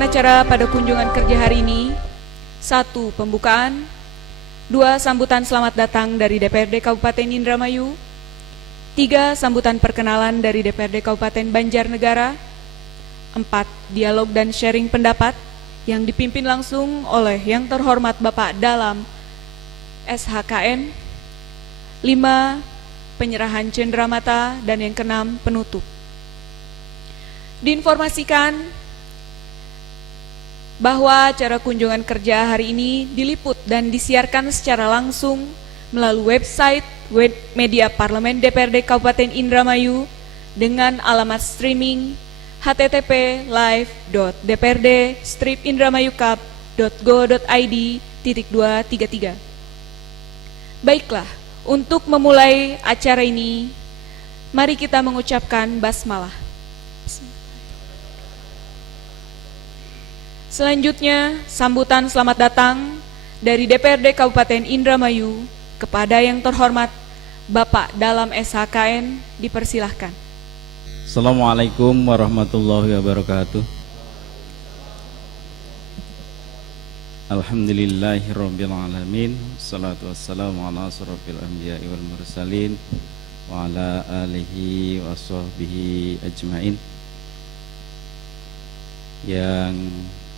Rangkaian acara pada kunjungan kerja hari ini: 1. Pembukaan. 2. Sambutan selamat datang dari DPRD Kabupaten Indramayu. 3. Sambutan perkenalan dari DPRD Kabupaten Banjarnegara. 4. Dialog dan sharing pendapat yang dipimpin langsung oleh yang terhormat Bapak Dalam SHKN. 5. Penyerahan cenderamata, dan yang keenam penutup. Diinformasikan bahwa acara kunjungan kerja hari ini diliput dan disiarkan secara langsung melalui website web media Parlemen DPRD Kabupaten Indramayu dengan alamat streaming http://live.dprd-indramayucup.go.id/233. Baiklah, untuk memulai acara ini, mari kita mengucapkan basmalah. Selanjutnya, sambutan selamat datang dari DPRD Kabupaten Indramayu kepada yang terhormat Bapak Dalam SHKN, dipersilahkan. Assalamualaikum warahmatullahi wabarakatuh. Alhamdulillahirabbil alamin. Shalatu wassalamu ala asyrofil anbiya'i wal mursalin wa ala alihi washabbihi ajmain. Yang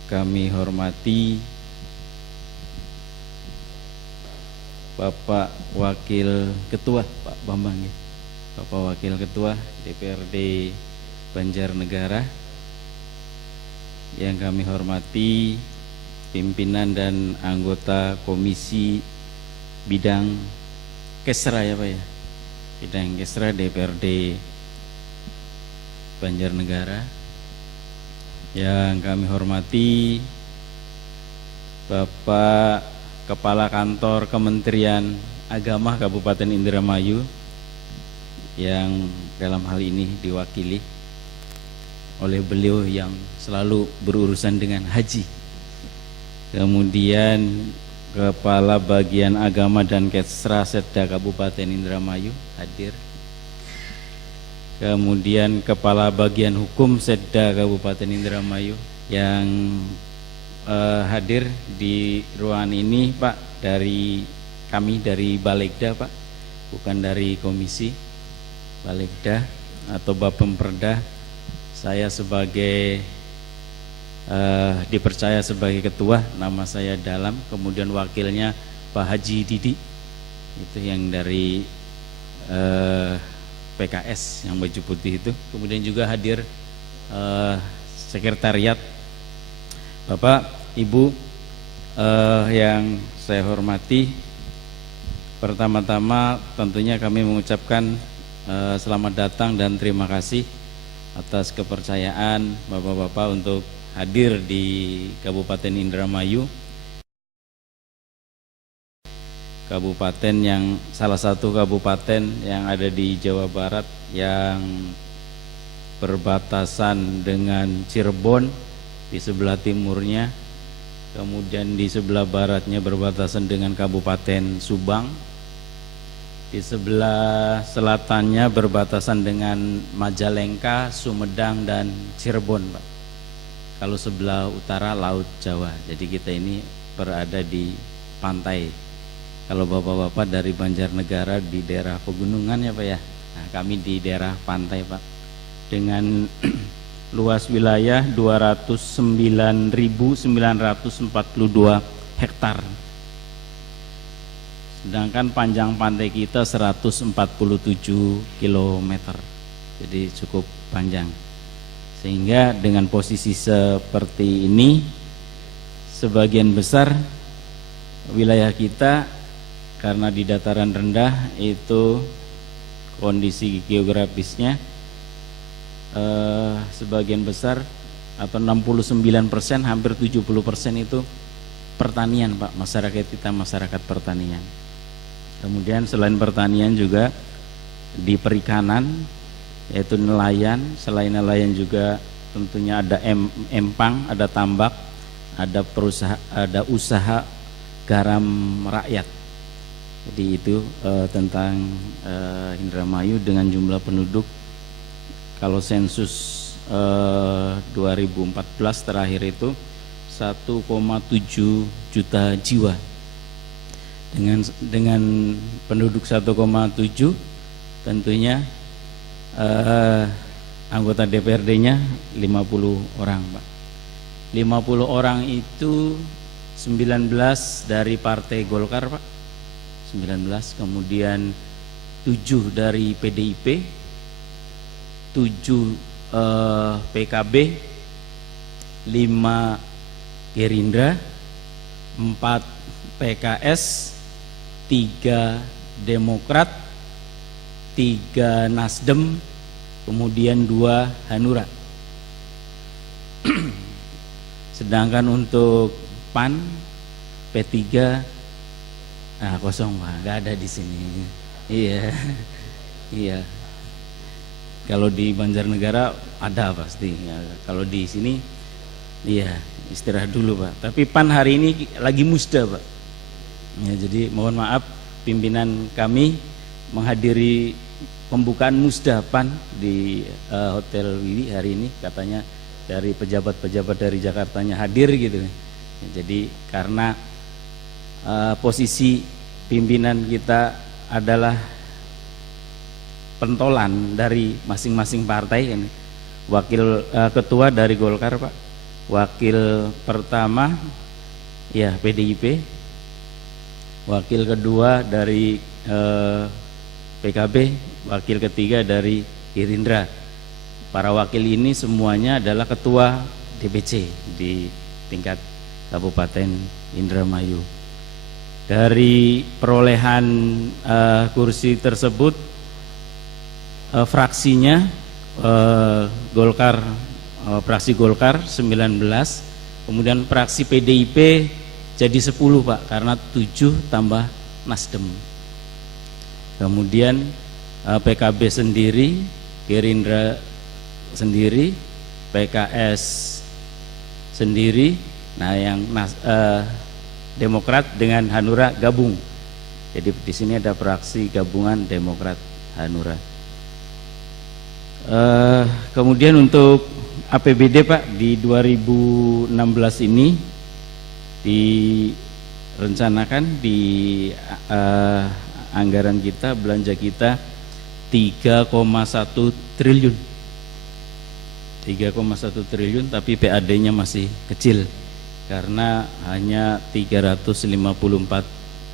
kami hormati Bapak Wakil Ketua, Pak Bambang ya. Bapak Wakil Ketua DPRD Banjarnegara. Yang kami hormati pimpinan dan anggota Komisi Bidang Kesra ya Pak ya. Bidang Kesra DPRD Banjarnegara. Yang kami hormati Bapak Kepala Kantor Kementerian Agama Kabupaten Indramayu, yang dalam hal ini diwakili oleh beliau yang selalu berurusan dengan haji. Kemudian Kepala Bagian Agama dan Kesra Setda Kabupaten Indramayu hadir. Kemudian Kepala Bagian Hukum Setda Kabupaten Indramayu yang hadir di ruangan ini Pak, dari kami dari Balegda Pak, bukan dari komisi Balegda atau Bapemperda. Saya sebagai dipercaya sebagai ketua, nama saya Dalam, kemudian wakilnya Pak Haji Didi, itu yang dari PKS yang baju putih itu. Kemudian juga hadir sekretariat, Bapak, Ibu yang saya hormati. Pertama-tama tentunya kami mengucapkan selamat datang dan terima kasih atas kepercayaan Bapak-bapak untuk hadir di Kabupaten Indramayu, kabupaten yang salah satu kabupaten yang ada di Jawa Barat yang berbatasan dengan Cirebon di sebelah timurnya, kemudian di sebelah baratnya berbatasan dengan Kabupaten Subang, di sebelah selatannya berbatasan dengan Majalengka, Sumedang, dan Cirebon Pak. Kalau sebelah utara Laut Jawa, jadi kita ini berada di pantai. Kalau bapak-bapak dari Banjarnegara di daerah pegunungan ya Pak ya. Nah, kami di daerah pantai Pak, dengan luas wilayah 209.942 hektar. Sedangkan panjang pantai kita 147 km. Jadi cukup panjang. Sehingga dengan posisi seperti ini, sebagian besar wilayah kita karena di dataran rendah itu kondisi geografisnya sebagian besar atau 69%, hampir 70% itu pertanian Pak, masyarakat kita masyarakat pertanian. Kemudian selain pertanian juga di perikanan, yaitu nelayan. Selain nelayan juga tentunya ada empang, ada tambak, ada usaha garam rakyat. Jadi itu tentang Indramayu dengan jumlah penduduk. Kalau sensus 2014 terakhir itu 1,7 juta jiwa. Dengan penduduk 1,7 tentunya anggota DPRD-nya 50 orang, Pak. 50 orang itu 19 dari Partai Golkar, Pak. 19, kemudian 7 dari PDIP, 7 PKB, 5 Gerindra, 4 PKS, 3 Demokrat, 3 Nasdem, kemudian 2 Hanura. Sedangkan untuk PAN, P3, kosong, Pak, nggak ada di sini. Iya, iya. Kalau di Banjarnegara ada pasti. Ya, kalau di sini, iya, istirahat dulu, Pak. Tapi PAN hari ini lagi musda, Pak. Ya, jadi mohon maaf pimpinan kami menghadiri pembukaan musda PAN di Hotel Wiwi hari ini, katanya dari pejabat-pejabat dari Jakartanya hadir gitu. Ya, jadi karena posisi pimpinan kita adalah pentolan dari masing-masing partai ini. Wakil ketua dari Golkar, Pak. Wakil pertama ya PDIP. Wakil kedua dari PKB, wakil ketiga dari Gerindra. Para wakil ini semuanya adalah ketua DPC di tingkat Kabupaten Indramayu. Dari perolehan kursi tersebut, fraksinya Golkar, fraksi Golkar 19, kemudian fraksi PDIP jadi 10, Pak, karena 7 tambah Nasdem. Kemudian PKB sendiri, Gerindra sendiri, PKS sendiri, nah yang Demokrat dengan Hanura gabung. Jadi di sini ada fraksi gabungan Demokrat Hanura. Kemudian untuk APBD, Pak, di 2016 ini direncanakan di anggaran kita, belanja kita 3,1 triliun. 3,1 triliun, tapi PAD-nya masih kecil karena hanya 354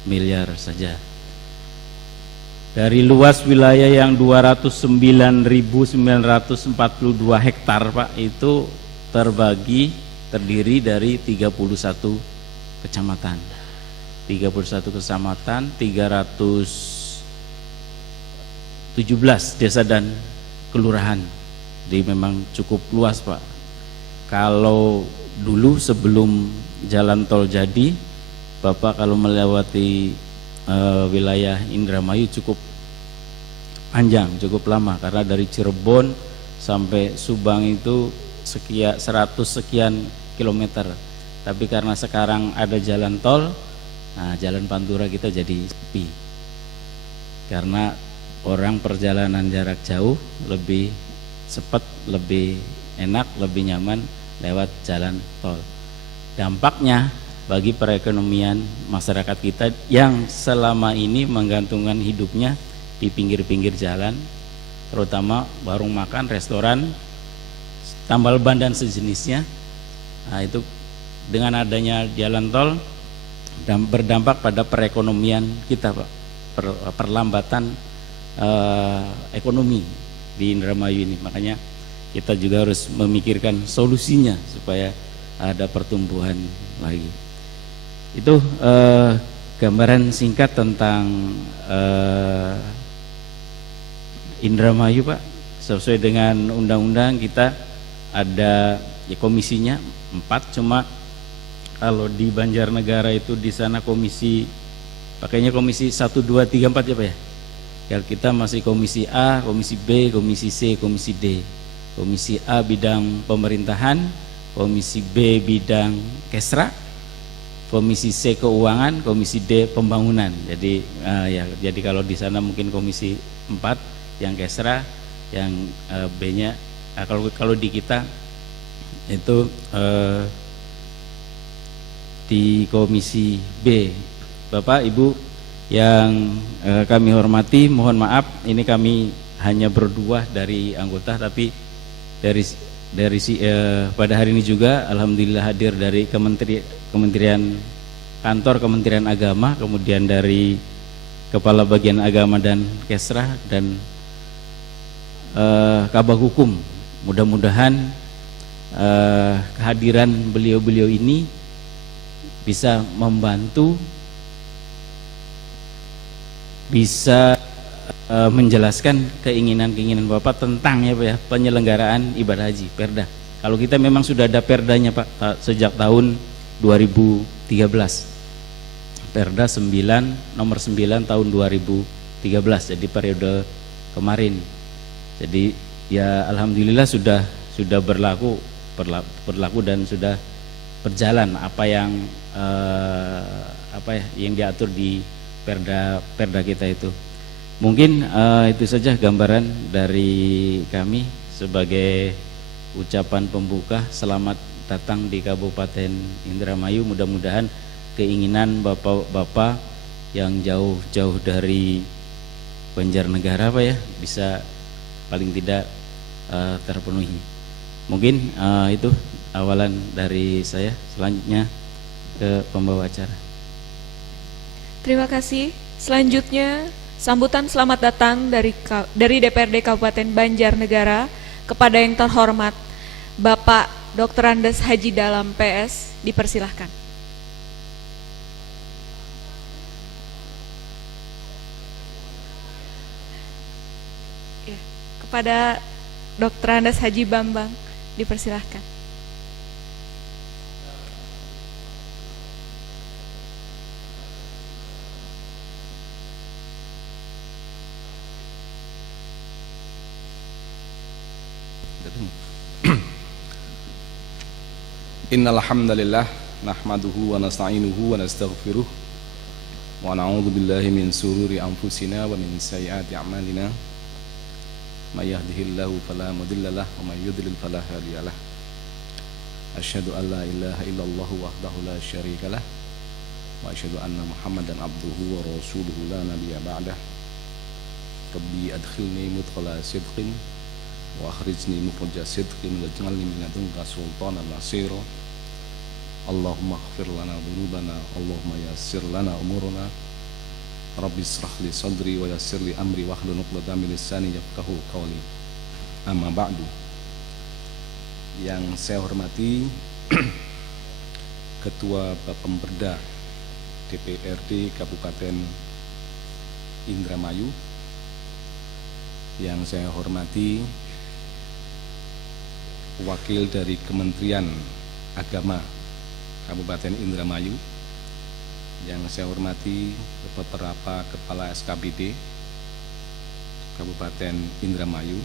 miliar saja. Dari luas wilayah yang 209.942 hektar, Pak, itu terdiri dari 31 kecamatan. 31 kecamatan, 317 desa dan kelurahan. Jadi memang cukup luas, Pak. Kalau dulu sebelum jalan tol jadi, Bapak kalau melewati wilayah Indramayu cukup panjang, cukup lama, karena dari Cirebon sampai Subang itu 100 sekian kilometer. Tapi karena sekarang ada jalan tol, nah jalan Pantura kita jadi sepi. Karena orang perjalanan jarak jauh lebih cepat, lebih enak, lebih nyaman lewat jalan tol. Dampaknya bagi perekonomian masyarakat kita yang selama ini menggantungkan hidupnya di pinggir-pinggir jalan, terutama warung makan, restoran, tambal ban dan sejenisnya. Nah, itu dengan adanya jalan tol berdampak pada perekonomian kita, Pak. Perlambatan ekonomi di Indramayu ini. Makanya kita juga harus memikirkan solusinya supaya ada pertumbuhan lagi. Itu gambaran singkat tentang Indramayu, Pak. Sesuai dengan undang-undang kita ada ya komisinya 4, cuma kalau di Banjarnegara itu di sana pakainya komisi 1, 2, 3, 4 ya, Pak ya. Ya kita masih komisi A, komisi B, komisi C, komisi D. Komisi A bidang pemerintahan, komisi B bidang Kesra, komisi C keuangan, komisi D pembangunan. Jadi jadi kalau di sana mungkin komisi 4 yang Kesra, yang B-nya kalau di kita itu di Komisi B. Bapak Ibu yang kami hormati, mohon maaf ini kami hanya berdua dari anggota, tapi pada hari ini juga alhamdulillah hadir dari Kementerian Kementerian Agama, kemudian dari Kepala Bagian Agama dan Kesrah dan Kabag Hukum. Mudah-mudahan kehadiran beliau-beliau ini bisa membantu, bisa menjelaskan keinginan-keinginan Bapak tentang penyelenggaraan ibadah haji, Perda. Kalau kita memang sudah ada Perdanya Pak sejak tahun 2013. Perda nomor 9 tahun 2013, jadi periode kemarin. Jadi ya alhamdulillah sudah berlaku dan sudah berjalan apa yang diatur di Perda kita itu. Mungkin itu saja gambaran dari kami sebagai ucapan pembuka. Selamat datang di Kabupaten Indramayu. Mudah-mudahan keinginan bapak-bapak yang jauh-jauh dari Banjarnegara bisa paling tidak terpenuhi. Mungkin itu awalan dari saya. Selanjutnya ke pembawa acara. Terima kasih. Selanjutnya sambutan selamat datang dari DPRD Kabupaten Banjarnegara kepada yang terhormat Bapak Dr. Andes Haji Dalam PS, dipersilahkan. Ya, kepada Dr. Andes Haji Bambang, dipersilahkan. Innal hamdalillah nahmaduhu wa nasta'inuhu wa nastaghfiruh wa na'udzu billahi min sururi anfusina wa min sayyiati a'malina may yahdihillahu fala mudhillalah wa may yudlil fala hadiyalah. Asyhadu an la ilaha illallah wahdahu la syarikalah wa asyhadu anna Muhammadan abduhu wa rasuluhu la nabiyya ba'dah. Rabbi adkhilni mudkhala sidqin wa akhrijni mukhraja sidqin waj'alni min ladunka sultanan nasira. Allahumma ighfir lana dhunubana, Allahumma yassir lana umurana. Rabbi israh li sadri wa yassir li amri wahlul 'uqdatam min lisani yafqahu qawli. Amma ba'du. Yang saya hormati Ketua Bapemberda DPRD Kabupaten Indramayu, yang saya hormati wakil dari Kementerian Agama Kabupaten Indramayu, yang saya hormati beberapa kepala SKPD Kabupaten Indramayu,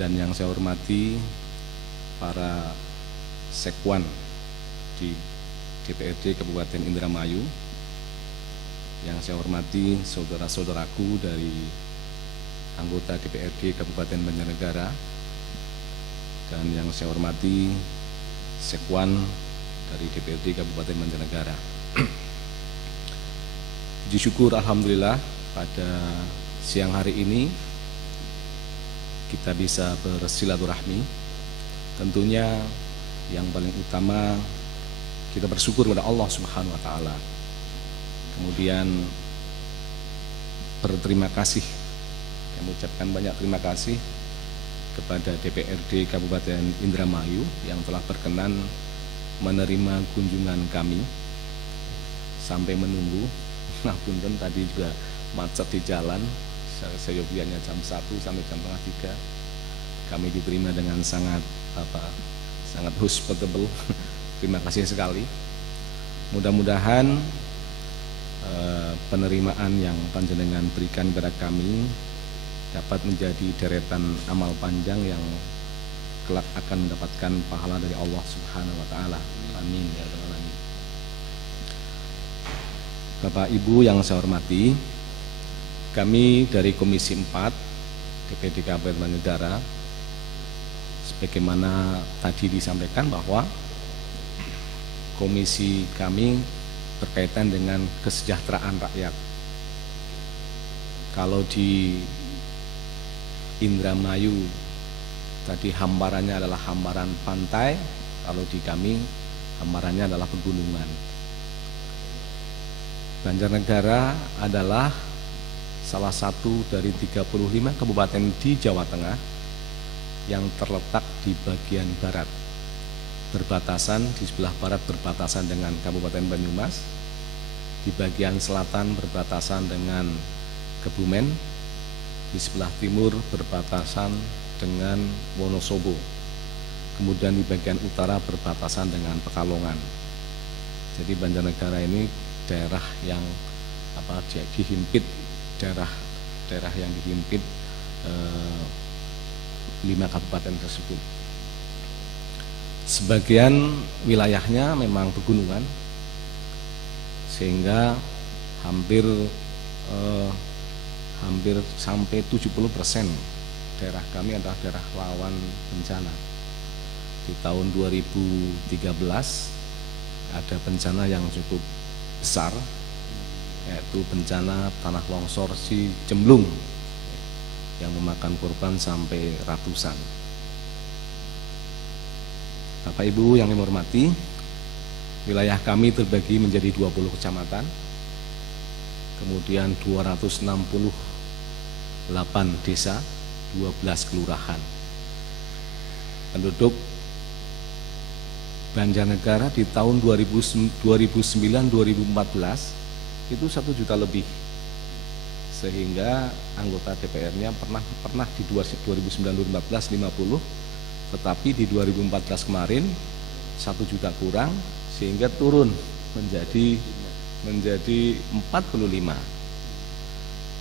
dan yang saya hormati para sekwan di DPRD Kabupaten Indramayu, yang saya hormati saudara-saudaraku dari anggota DPRD Kabupaten Banjarnegara, dan yang saya hormati sekwan dari DPRD Kabupaten Banjarnegara. Puji syukur alhamdulillah pada siang hari ini kita bisa bersilaturahmi. Tentunya yang paling utama kita bersyukur kepada Allah Subhanahu wa taala. Kemudian berterima kasih, kami mengucapkan banyak terima kasih kepada DPRD Kabupaten Indramayu yang telah berkenan menerima kunjungan kami sampai menunggu. Nah punten tadi juga macet di jalan, seyogianya jam 1 sampai jam 2:30. Kami diterima dengan sangat hospitable. Terima kasih sekali. Mudah-mudahan penerimaan yang panjenengan berikan kepada kami dapat menjadi deretan amal panjang yang kelak akan mendapatkan pahala dari Allah Subhanahu wa taala. Amin ya rabbal alamin. Bapak Ibu yang saya hormati, kami dari Komisi 4 DPRD Kabupaten Banjarnegara bagaimana tadi disampaikan bahwa komisi kami berkaitan dengan kesejahteraan rakyat. Kalau di Indramayu tadi hamparannya adalah hamparan pantai, kalau di kami hamparannya adalah pegunungan. Banjarnegara adalah salah satu dari 35 kabupaten di Jawa Tengah yang terletak di bagian barat, berbatasan di sebelah barat berbatasan dengan Kabupaten Banyumas, di bagian selatan berbatasan dengan Kebumen, di sebelah timur berbatasan dengan Wonosobo, kemudian di bagian utara berbatasan dengan Pekalongan. Jadi Banjarnegara ini daerah yang dihimpit, daerah yang dihimpit 5 kabupaten tersebut. Sebagian wilayahnya memang pegunungan, sehingga hampir sampai 70% daerah kami adalah daerah rawan bencana. Di tahun 2013 ada bencana yang cukup besar, yaitu bencana tanah longsor di Jemblung yang memakan korban sampai ratusan. Bapak Ibu yang kami hormati, wilayah kami terbagi menjadi 20 kecamatan, kemudian 268 desa, 12 kelurahan. Penduduk Banjarnegara di tahun 2009-2014 itu 1 juta lebih, sehingga anggota DPR-nya pernah di 2009-2014 50, tetapi di 2014 kemarin 1 juta kurang, sehingga turun menjadi 45.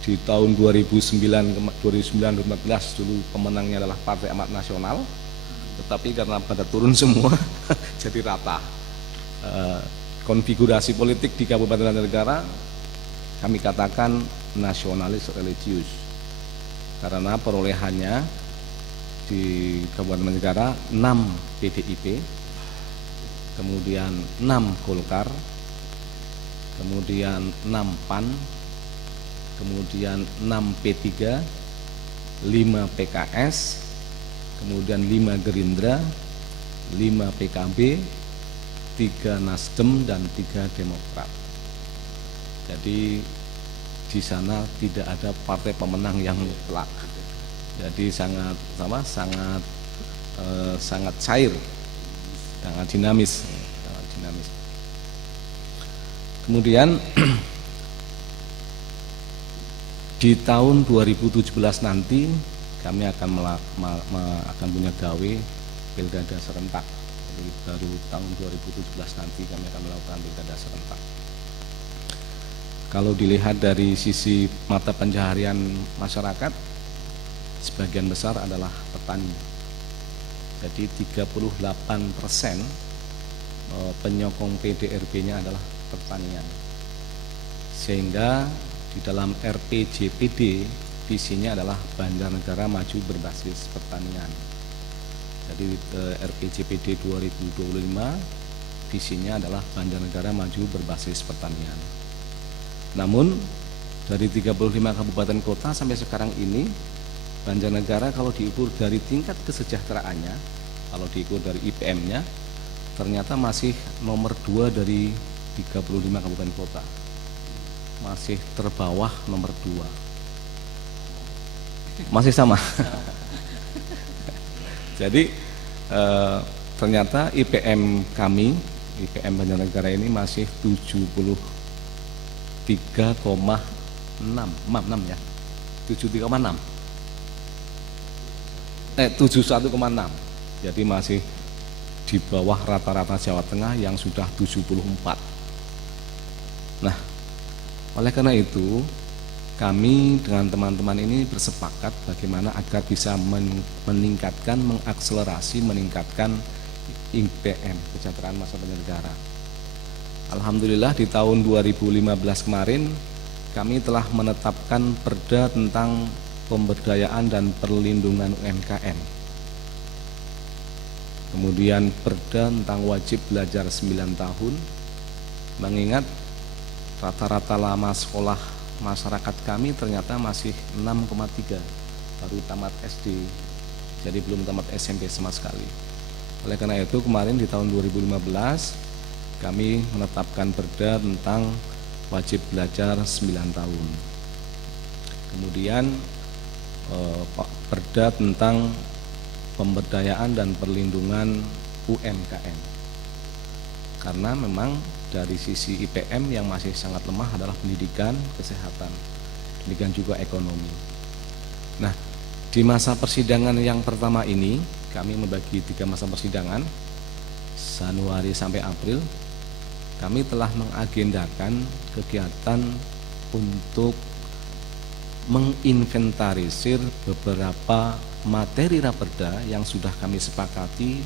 Di tahun 2009-2014 dulu pemenangnya adalah Partai Amanat Nasional, tetapi karena pada turun semua jadi rata. Konfigurasi politik di Kabupaten Banjarnegara kami katakan nasionalis religius, karena perolehannya di Kabupaten Banjarnegara 6 PDIP, kemudian 6 Golkar, kemudian 6 PAN, kemudian 6 P3, 5 PKS, kemudian 5 Gerindra, 5 PKB, 3 Nasdem, dan 3 Demokrat. Jadi di sana tidak ada partai pemenang yang mutlak. Jadi sangat cair, sangat dinamis. Kemudian di tahun 2017 nanti kami akan punya gawe pilkada serentak. Jadi baru tahun 2017 nanti kami akan melakukan pilkada serentak. Kalau dilihat dari sisi mata pencaharian masyarakat, sebagian besar adalah petani. Jadi 38% penyokong PDRB-nya adalah pertanian. Sehingga di dalam RPJPD visinya adalah Banjarnegara maju berbasis pertanian. Jadi RPJPD 2025 visinya adalah Banjarnegara maju berbasis pertanian. Namun dari 35 kabupaten kota sampai sekarang ini, Banjarnegara kalau diukur dari tingkat kesejahteraannya, kalau diukur dari IPM-nya, ternyata masih nomor 2 dari 35 kabupaten kota. Masih terbawah nomor 2. Masih sama. Jadi ternyata IPM kami, IPM Banjarnegara ini masih 73,6 ya, 73,6, 71,6. Jadi masih di bawah rata-rata Jawa Tengah yang sudah 74. Nah, oleh karena itu kami dengan teman-teman ini bersepakat bagaimana agar bisa meningkatkan IPM, kesejahteraan masyarakat Banjarnegara. Alhamdulillah di tahun 2015 kemarin kami telah menetapkan Perda tentang pemberdayaan dan perlindungan UMKM. Kemudian perda tentang wajib belajar 9 tahun, mengingat rata-rata lama sekolah masyarakat kami ternyata masih 6,3, baru tamat SD, jadi belum tamat SMP sama sekali. Oleh karena itu kemarin di tahun 2015 kami menetapkan perda tentang wajib belajar 9 tahun. Kemudian perda tentang pemberdayaan dan perlindungan UMKM. Karena memang dari sisi IPM yang masih sangat lemah adalah pendidikan, kesehatan, demikian juga ekonomi. Nah, di masa persidangan yang pertama ini kami membagi 3 masa persidangan, Januari sampai April. Kami telah mengagendakan kegiatan untuk menginventarisir beberapa materi raperda yang sudah kami sepakati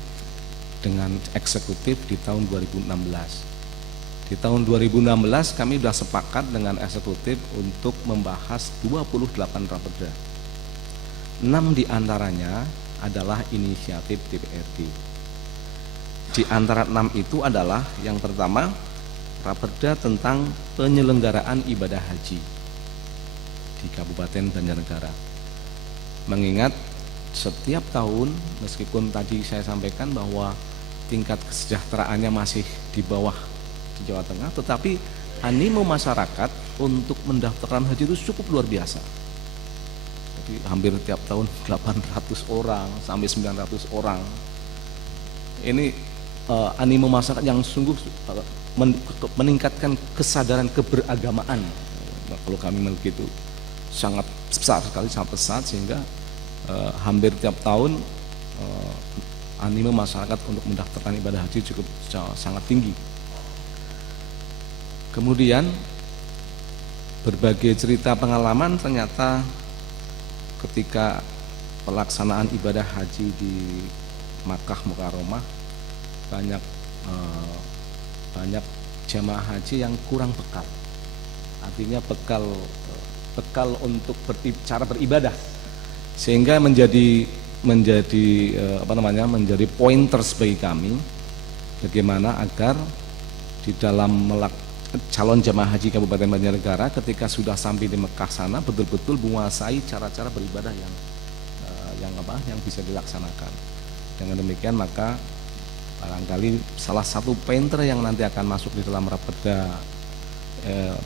dengan eksekutif di tahun 2016. Di tahun 2016 kami sudah sepakat dengan eksekutif untuk membahas 28 raperda. 6 diantaranya adalah inisiatif DPRD. Di antara 6 itu adalah yang pertama raperda tentang penyelenggaraan ibadah haji di Kabupaten Banjarnegara. Mengingat setiap tahun, meskipun tadi saya sampaikan bahwa tingkat kesejahteraannya masih di bawah di Jawa Tengah, tetapi animo masyarakat untuk mendaftarkan haji itu cukup luar biasa. Jadi hampir tiap tahun 800 orang sampai 900 orang. Ini animo masyarakat yang sungguh meningkatkan kesadaran keberagamaan. Nah, kalau kami begitu sangat besar sekali, sangat besar, sehingga hampir tiap tahun animo masyarakat untuk mendaftarkan ibadah haji cukup sangat tinggi. Kemudian berbagai cerita pengalaman ternyata ketika pelaksanaan ibadah haji di Makkah Mukarramah banyak jamaah haji yang kurang bekal. Artinya bekal untuk cara beribadah, sehingga menjadi pointers bagi kami bagaimana agar di dalam calon jamaah haji Kabupaten Banjarnegara ketika sudah sampai di Mekah sana betul-betul menguasai cara-cara beribadah yang bisa dilaksanakan. Dengan demikian maka barangkali salah satu pointer yang nanti akan masuk di dalam raperda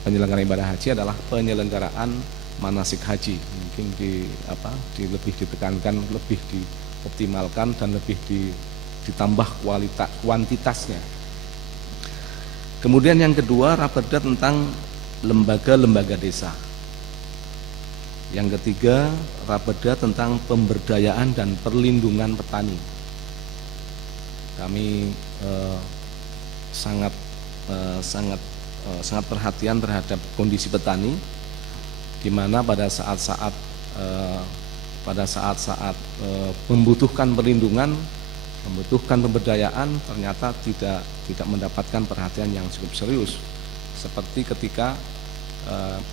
penyelenggaraan ibadah haji adalah penyelenggaraan manasik haji. Mungkin lebih ditekankan, lebih dioptimalkan, dan lebih ditambah kuantitasnya. Kemudian yang kedua, raperda tentang lembaga-lembaga desa. Yang ketiga, raperda tentang pemberdayaan dan perlindungan petani. Kami sangat perhatian terhadap kondisi petani, di mana pada saat-saat membutuhkan perlindungan, membutuhkan pemberdayaan, ternyata tidak mendapatkan perhatian yang cukup serius. Seperti ketika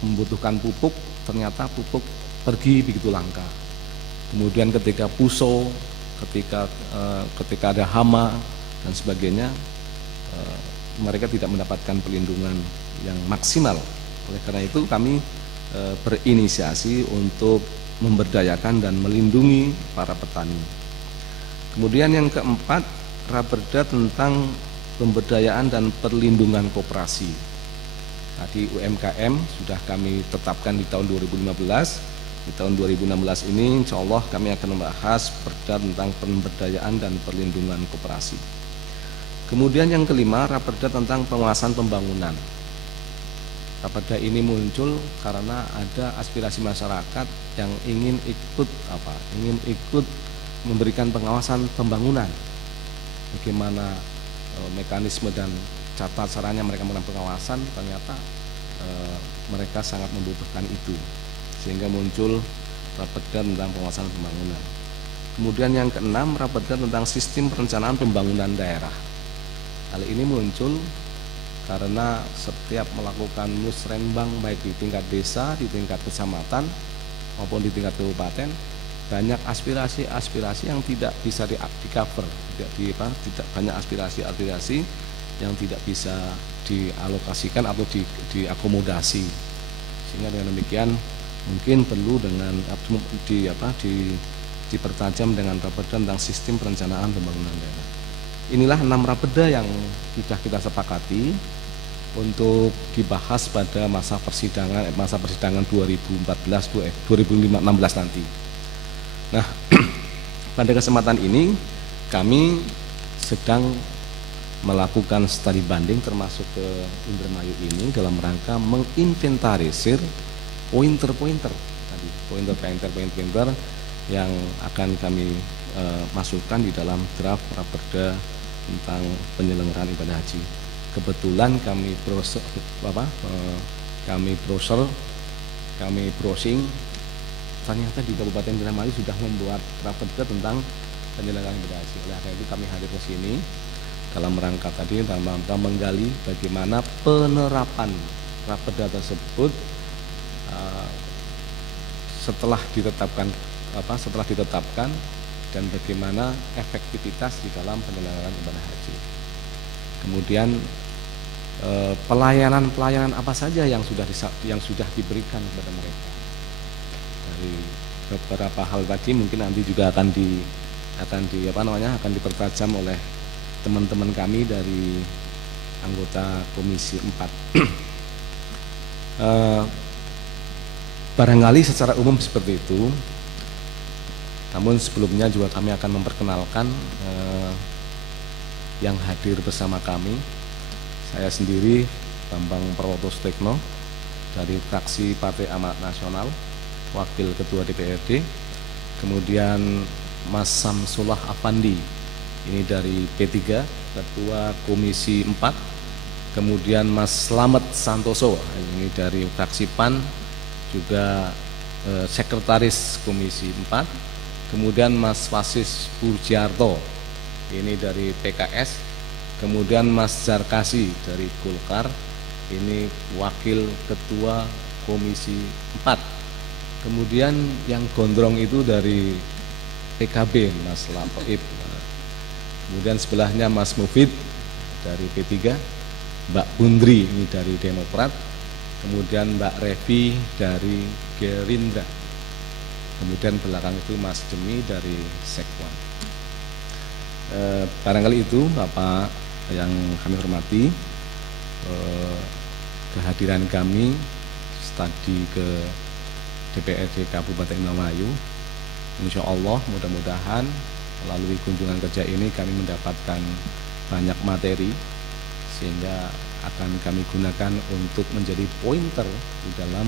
membutuhkan pupuk, ternyata pupuk pergi begitu langka. Kemudian ketika puso, ketika ada hama dan sebagainya, mereka tidak mendapatkan perlindungan yang maksimal. Oleh karena itu kami berinisiasi untuk memberdayakan dan melindungi para petani. Kemudian yang keempat, raperda tentang pemberdayaan dan perlindungan koperasi. Tadi UMKM sudah kami tetapkan di tahun 2015. Di tahun 2016 ini insya Allah kami akan membahas perda tentang pemberdayaan dan perlindungan koperasi. Kemudian yang kelima, raperda tentang penguasaan pembangunan. Raperda ini muncul karena ada aspirasi masyarakat yang ingin ikut memberikan pengawasan pembangunan. Bagaimana mekanisme dan tata caranya mereka melakukan pengawasan, ternyata mereka sangat membutuhkan itu, sehingga muncul raperda tentang pengawasan pembangunan. Kemudian yang keenam, raperda tentang sistem perencanaan pembangunan daerah. Hal ini muncul karena setiap melakukan musrenbang baik di tingkat desa, di tingkat kecamatan maupun di tingkat kabupaten, banyak aspirasi yang tidak bisa di cover, tidak banyak aspirasi yang tidak bisa dialokasikan atau diakomodasi, sehingga dengan demikian mungkin perlu dengan dipertajam dengan rapeda tentang sistem perencanaan pembangunan daerah. Inilah 6 rapeda yang sudah kita sepakati untuk dibahas pada masa persidangan 2016 nanti. Nah, pada kesempatan ini kami sedang melakukan studi banding termasuk ke Indramayu ini dalam rangka menginventarisir pointer-pointer yang akan kami masukkan di dalam draft raperda tentang penyelenggaraan ibadah haji. Kebetulan kami browsing, ternyata di Kabupaten Indramayu sudah membuat raperda tentang penyelenggaraan ibadah haji. Oleh karena itu kami hadir ke sini dalam rangka menggali bagaimana penerapan raperda tersebut setelah ditetapkan dan bagaimana efektivitas di dalam penyelenggaraan ibadah haji. Kemudian pelayanan apa saja yang sudah diberikan kepada mereka. Dari beberapa hal tadi mungkin nanti juga akan dipertajam oleh teman-teman kami dari anggota Komisi 4. Barangkali secara umum seperti itu. Namun sebelumnya juga kami akan memperkenalkan yang hadir bersama kami. Saya sendiri Bambang Prawoto Sutekno dari fraksi Partai Amanat Nasional, Wakil Ketua DPRD. Kemudian Mas Samsullah Afandi, ini dari P3, Ketua Komisi 4. Kemudian Mas Slamet Santoso, ini dari fraksi PAN, juga Sekretaris Komisi 4. Kemudian Mas Wasis Purjiarto, ini dari PKS. Kemudian Mas Zarkasi dari Golkar, ini Wakil Ketua Komisi 4. Kemudian yang gondrong itu dari PKB, Mas Latoib. Kemudian sebelahnya Mas Mufid dari P3, Mbak Bundri ini dari Demokrat. Kemudian Mbak Revi dari Gerindra. Kemudian belakang itu Mas Demi dari Sekwan. Barangkali itu Bapak yang kami hormati, kehadiran kami studi ke DPRD Kabupaten Indramayu. Insya Allah mudah-mudahan melalui kunjungan kerja ini kami mendapatkan banyak materi sehingga akan kami gunakan untuk menjadi pointer di dalam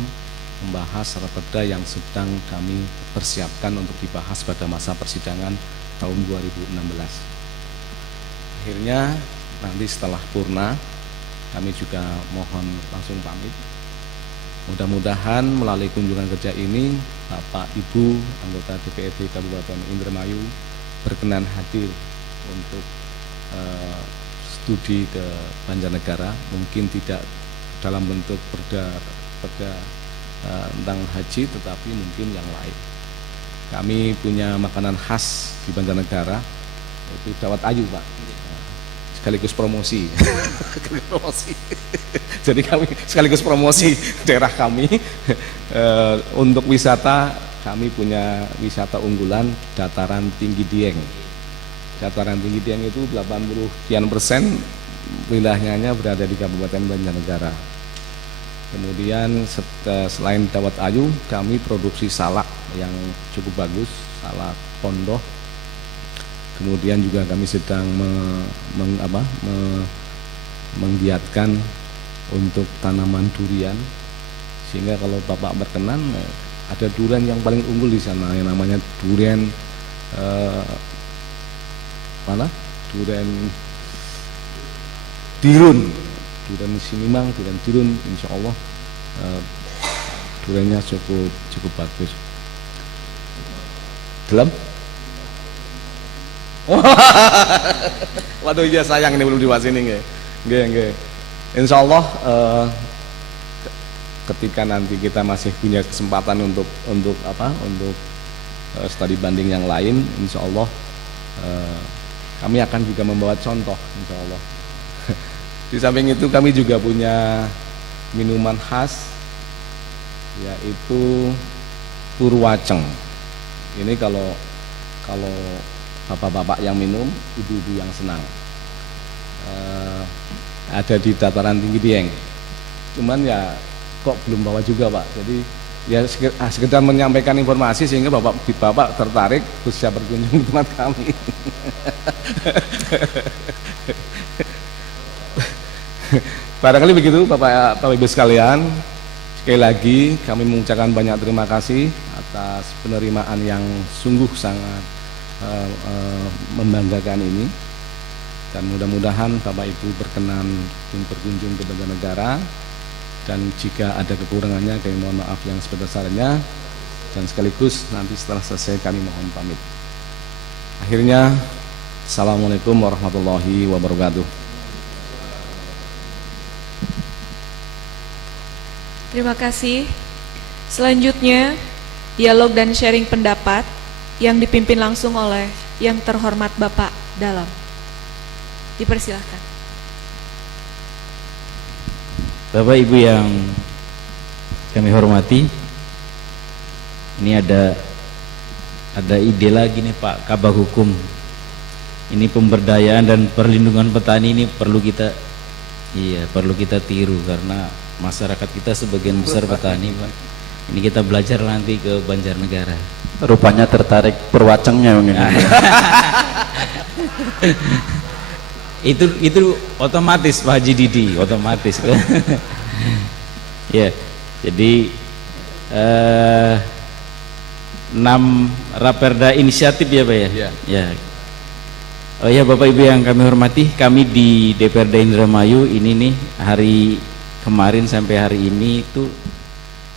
membahas raperda yang sedang kami persiapkan untuk dibahas pada masa persidangan tahun 2016. Akhirnya nanti setelah purna kami juga mohon langsung pamit. Mudah-mudahan melalui kunjungan kerja ini Bapak Ibu anggota DPRD Kabupaten Indramayu berkenan hadir untuk studi ke Banjarnegara, mungkin tidak dalam bentuk perda tentang haji, tetapi mungkin yang lain. Kami punya makanan khas di Banjarnegara, itu dawat ayu, Pak. Sekaligus promosi. Jadi kami sekaligus promosi daerah kami. Untuk wisata, kami punya wisata unggulan Dataran Tinggi Dieng. Dataran Tinggi Dieng itu 80% wilayahnya berada di Kabupaten Banjarnegara. Kemudian selain dawat ayu, kami produksi salak yang cukup bagus, salak pondoh. Kemudian juga kami sedang menggiatkan untuk tanaman durian, sehingga kalau Bapak berkenan, ada durian yang paling unggul di sana yang namanya durian durian dirun, durian Sinimang, durian dirun, insya Allah duriannya cukup bagus. Gelem? Waduh, iya sayang ini belum diwas ini nggih. Insya Allah ketika nanti kita masih punya kesempatan untuk studi banding yang lain, insya Allah kami akan juga membawa contoh, insya Allah. Di samping itu kami juga punya minuman khas, yaitu Purwaceng. Ini kalau bapak-bapak yang minum, ibu-ibu yang senang. Ada di dataran tinggi Dieng. Cuman ya kok belum bawa juga Pak. Jadi ya sekedar menyampaikan informasi sehingga bapak tertarik bisa berkunjung ke tempat kami. Barangkali begitu Bapak Ibu sekalian. Sekali lagi kami mengucapkan banyak terima kasih atas penerimaan yang sungguh sangat membanggakan ini, dan mudah-mudahan Bapak Ibu berkenan berkunjung ke Banjarnegara, dan jika ada kekurangannya kami mohon maaf yang sebesar-besarnya, dan sekaligus nanti setelah selesai kami mohon pamit. Akhirnya, Assalamualaikum warahmatullahi wabarakatuh. Terima kasih. Selanjutnya, dialog dan sharing pendapat yang dipimpin langsung oleh yang terhormat Bapak Dalam. Dipersilahkan. Bapak Ibu yang kami hormati, ini ada ide lagi nih Pak Kabag Hukum. Ini pemberdayaan dan perlindungan petani ini perlu kita tiru, karena masyarakat kita sebagian besar petani Pak. Ini kita belajar nanti ke Banjarnegara. Rupanya tertarik Purwacengnya mungkin. Itu otomatis Pak Haji Didi, otomatis. Ya, jadi 6 Raperda inisiatif ya Pak ya? Ya. Ya. Oh ya Bapak Ibu yang kami hormati, kami di DPRD Indramayu ini nih hari kemarin sampai hari ini itu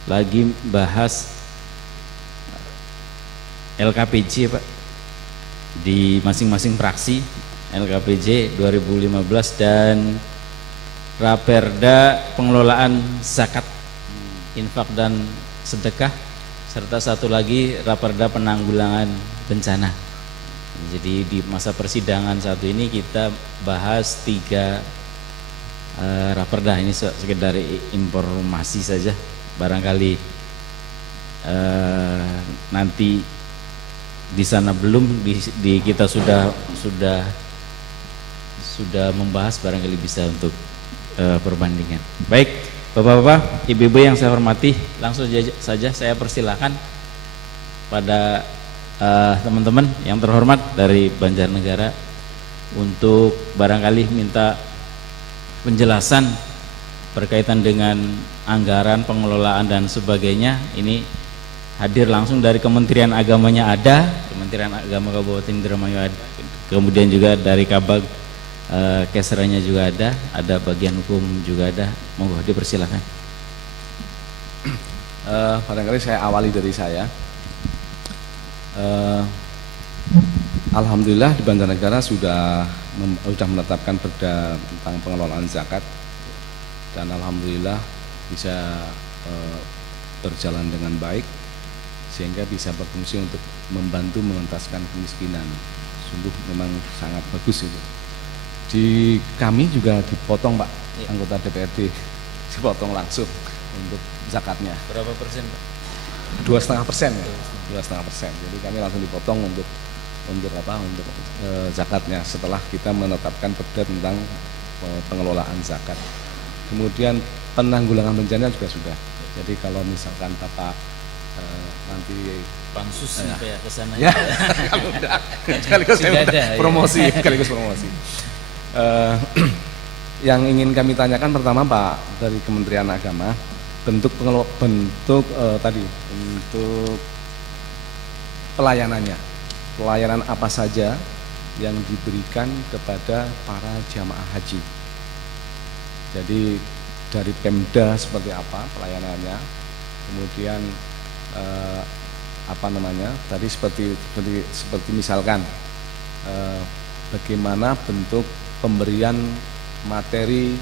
lagi bahas LKPJ Pak di masing-masing fraksi, LKPJ 2015 dan Raperda pengelolaan zakat, infak dan sedekah, serta satu lagi Raperda penanggulangan bencana. Jadi di masa persidangan satu ini kita bahas 3 Raperda. Ini sekedar informasi saja, barangkali nanti di sana belum di kita sudah membahas, barangkali bisa untuk perbandingan. Baik Bapak-bapak, ibu-ibu yang saya hormati, langsung saja saya persilahkan pada teman-teman yang terhormat dari Banjarnegara untuk barangkali minta penjelasan berkaitan dengan anggaran, pengelolaan dan sebagainya. Ini hadir langsung dari Kementerian Agamanya ada, Kementerian Agama Kabupaten Indramayu ada, kemudian juga dari Kabag Kesranya juga ada bagian hukum juga ada. Monggo dipersilakan. Barangkali saya awali dari saya. Alhamdulillah di Banjarnegara sudah menetapkan perda tentang pengelolaan zakat, dan alhamdulillah bisa berjalan dengan baik sehingga bisa berfungsi untuk membantu mengentaskan kemiskinan. Sungguh memang sangat bagus itu. Di kami juga dipotong Pak, anggota DPRD dipotong langsung untuk zakatnya. Berapa persen Pak? 2,5% ya. 2,5%. Jadi kami langsung dipotong untuk zakatnya setelah kita menetapkan perda tentang pengelolaan zakat. Kemudian penanggulangan bencana juga sudah. Jadi kalau misalkan Bapak nanti Pansus ya ke sana ya, kalau udah sekaligus saya udah promosi, sekaligus promosi. Yang ingin kami tanyakan pertama Pak, dari Kementerian Agama, bentuk pelayanannya, pelayanan apa saja yang diberikan kepada para jamaah haji. Jadi dari Pemda seperti apa pelayanannya, kemudian tadi seperti misalkan bagaimana bentuk pemberian materi,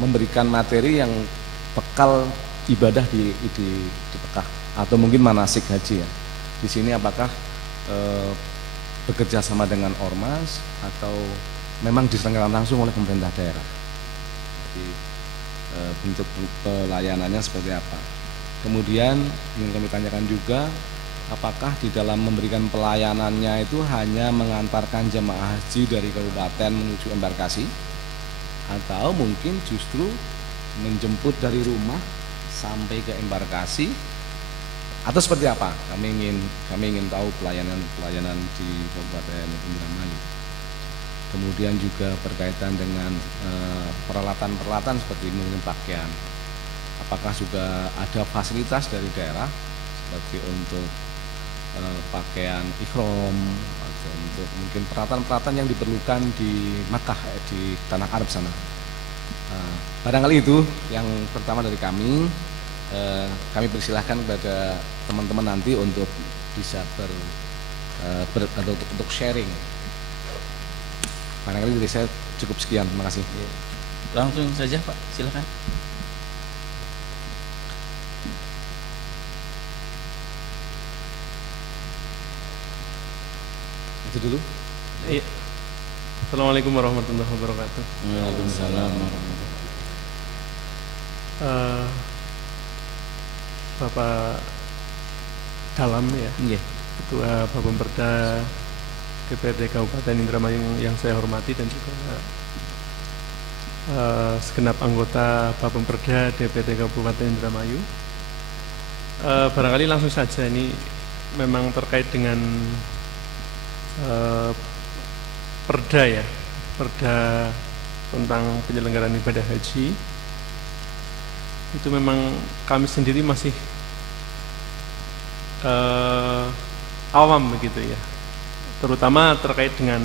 memberikan materi yang bekal ibadah di Mekah atau mungkin manasik haji ya. di sini apakah bekerja sama dengan ormas atau memang diselenggarakan langsung oleh pemerintah daerah. Jadi, bentuk pelayanannya seperti apa. Kemudian ingin kami tanyakan juga, apakah di dalam memberikan pelayanannya itu hanya mengantarkan jemaah haji dari kabupaten menuju embarkasi, atau mungkin justru menjemput dari rumah sampai ke embarkasi, atau seperti apa? Kami ingin tahu pelayanan di Kabupaten Indramayu. Kemudian juga berkaitan dengan peralatan-peralatan seperti mungkin pakaian. Apakah juga ada fasilitas dari daerah seperti untuk pakaian ihram atau untuk mungkin peralatan-peralatan yang diperlukan di Makkah, di tanah Arab sana. Barangkali itu yang pertama dari kami. Kami persilahkan kepada teman-teman nanti untuk bisa atau untuk sharing. Barangkali dari saya cukup sekian. Terima kasih. Langsung saja Pak, silakan. Itu dulu. Iya. Assalamualaikum warahmatullahi wabarakatuh. Waalaikumsalam. Bapak Dalam ya, Nggih. Ketua Bapemperda DPRD Kabupaten Indramayu yang saya hormati, dan juga segenap anggota Bapemperda DPRD Kabupaten Indramayu. Barangkali langsung saja, ini memang terkait dengan perda ya, perda tentang penyelenggaraan ibadah haji. Itu memang kami sendiri masih awam begitu ya, terutama terkait dengan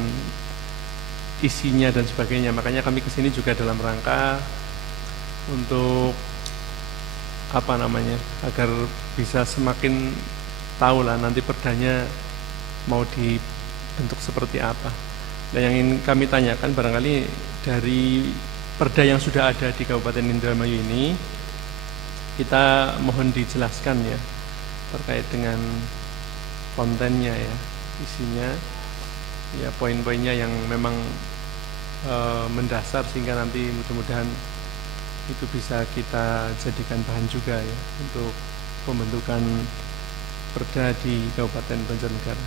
isinya dan sebagainya. Makanya kami kesini juga dalam rangka untuk agar bisa semakin tahu lah nanti perdanya mau dibentuk seperti apa. Dan yang ingin kami tanyakan, barangkali dari perda yang sudah ada di Kabupaten Indramayu ini, kita mohon dijelaskan ya terkait dengan kontennya ya, isinya ya, poin-poinnya yang memang mendasar, sehingga nanti mudah-mudahan itu bisa kita jadikan bahan juga ya untuk pembentukan perda di Kabupaten Banjarnegara.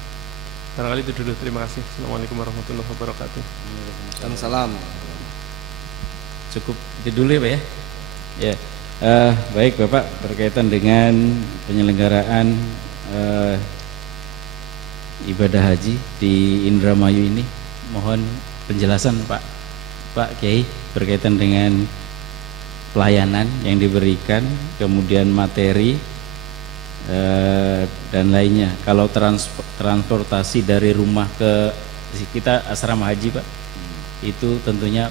Barangkali itu dulu, terima kasih. Assalamualaikum warahmatullahi wabarakatuh. Salam. Cukup itu dulu ya Pak ya. Ya. Baik Bapak, berkaitan dengan penyelenggaraan ibadah haji di Indramayu ini, mohon penjelasan Pak Kiai berkaitan dengan pelayanan yang diberikan, kemudian materi dan lainnya. Kalau transportasi dari rumah ke kita asrama haji Pak, itu tentunya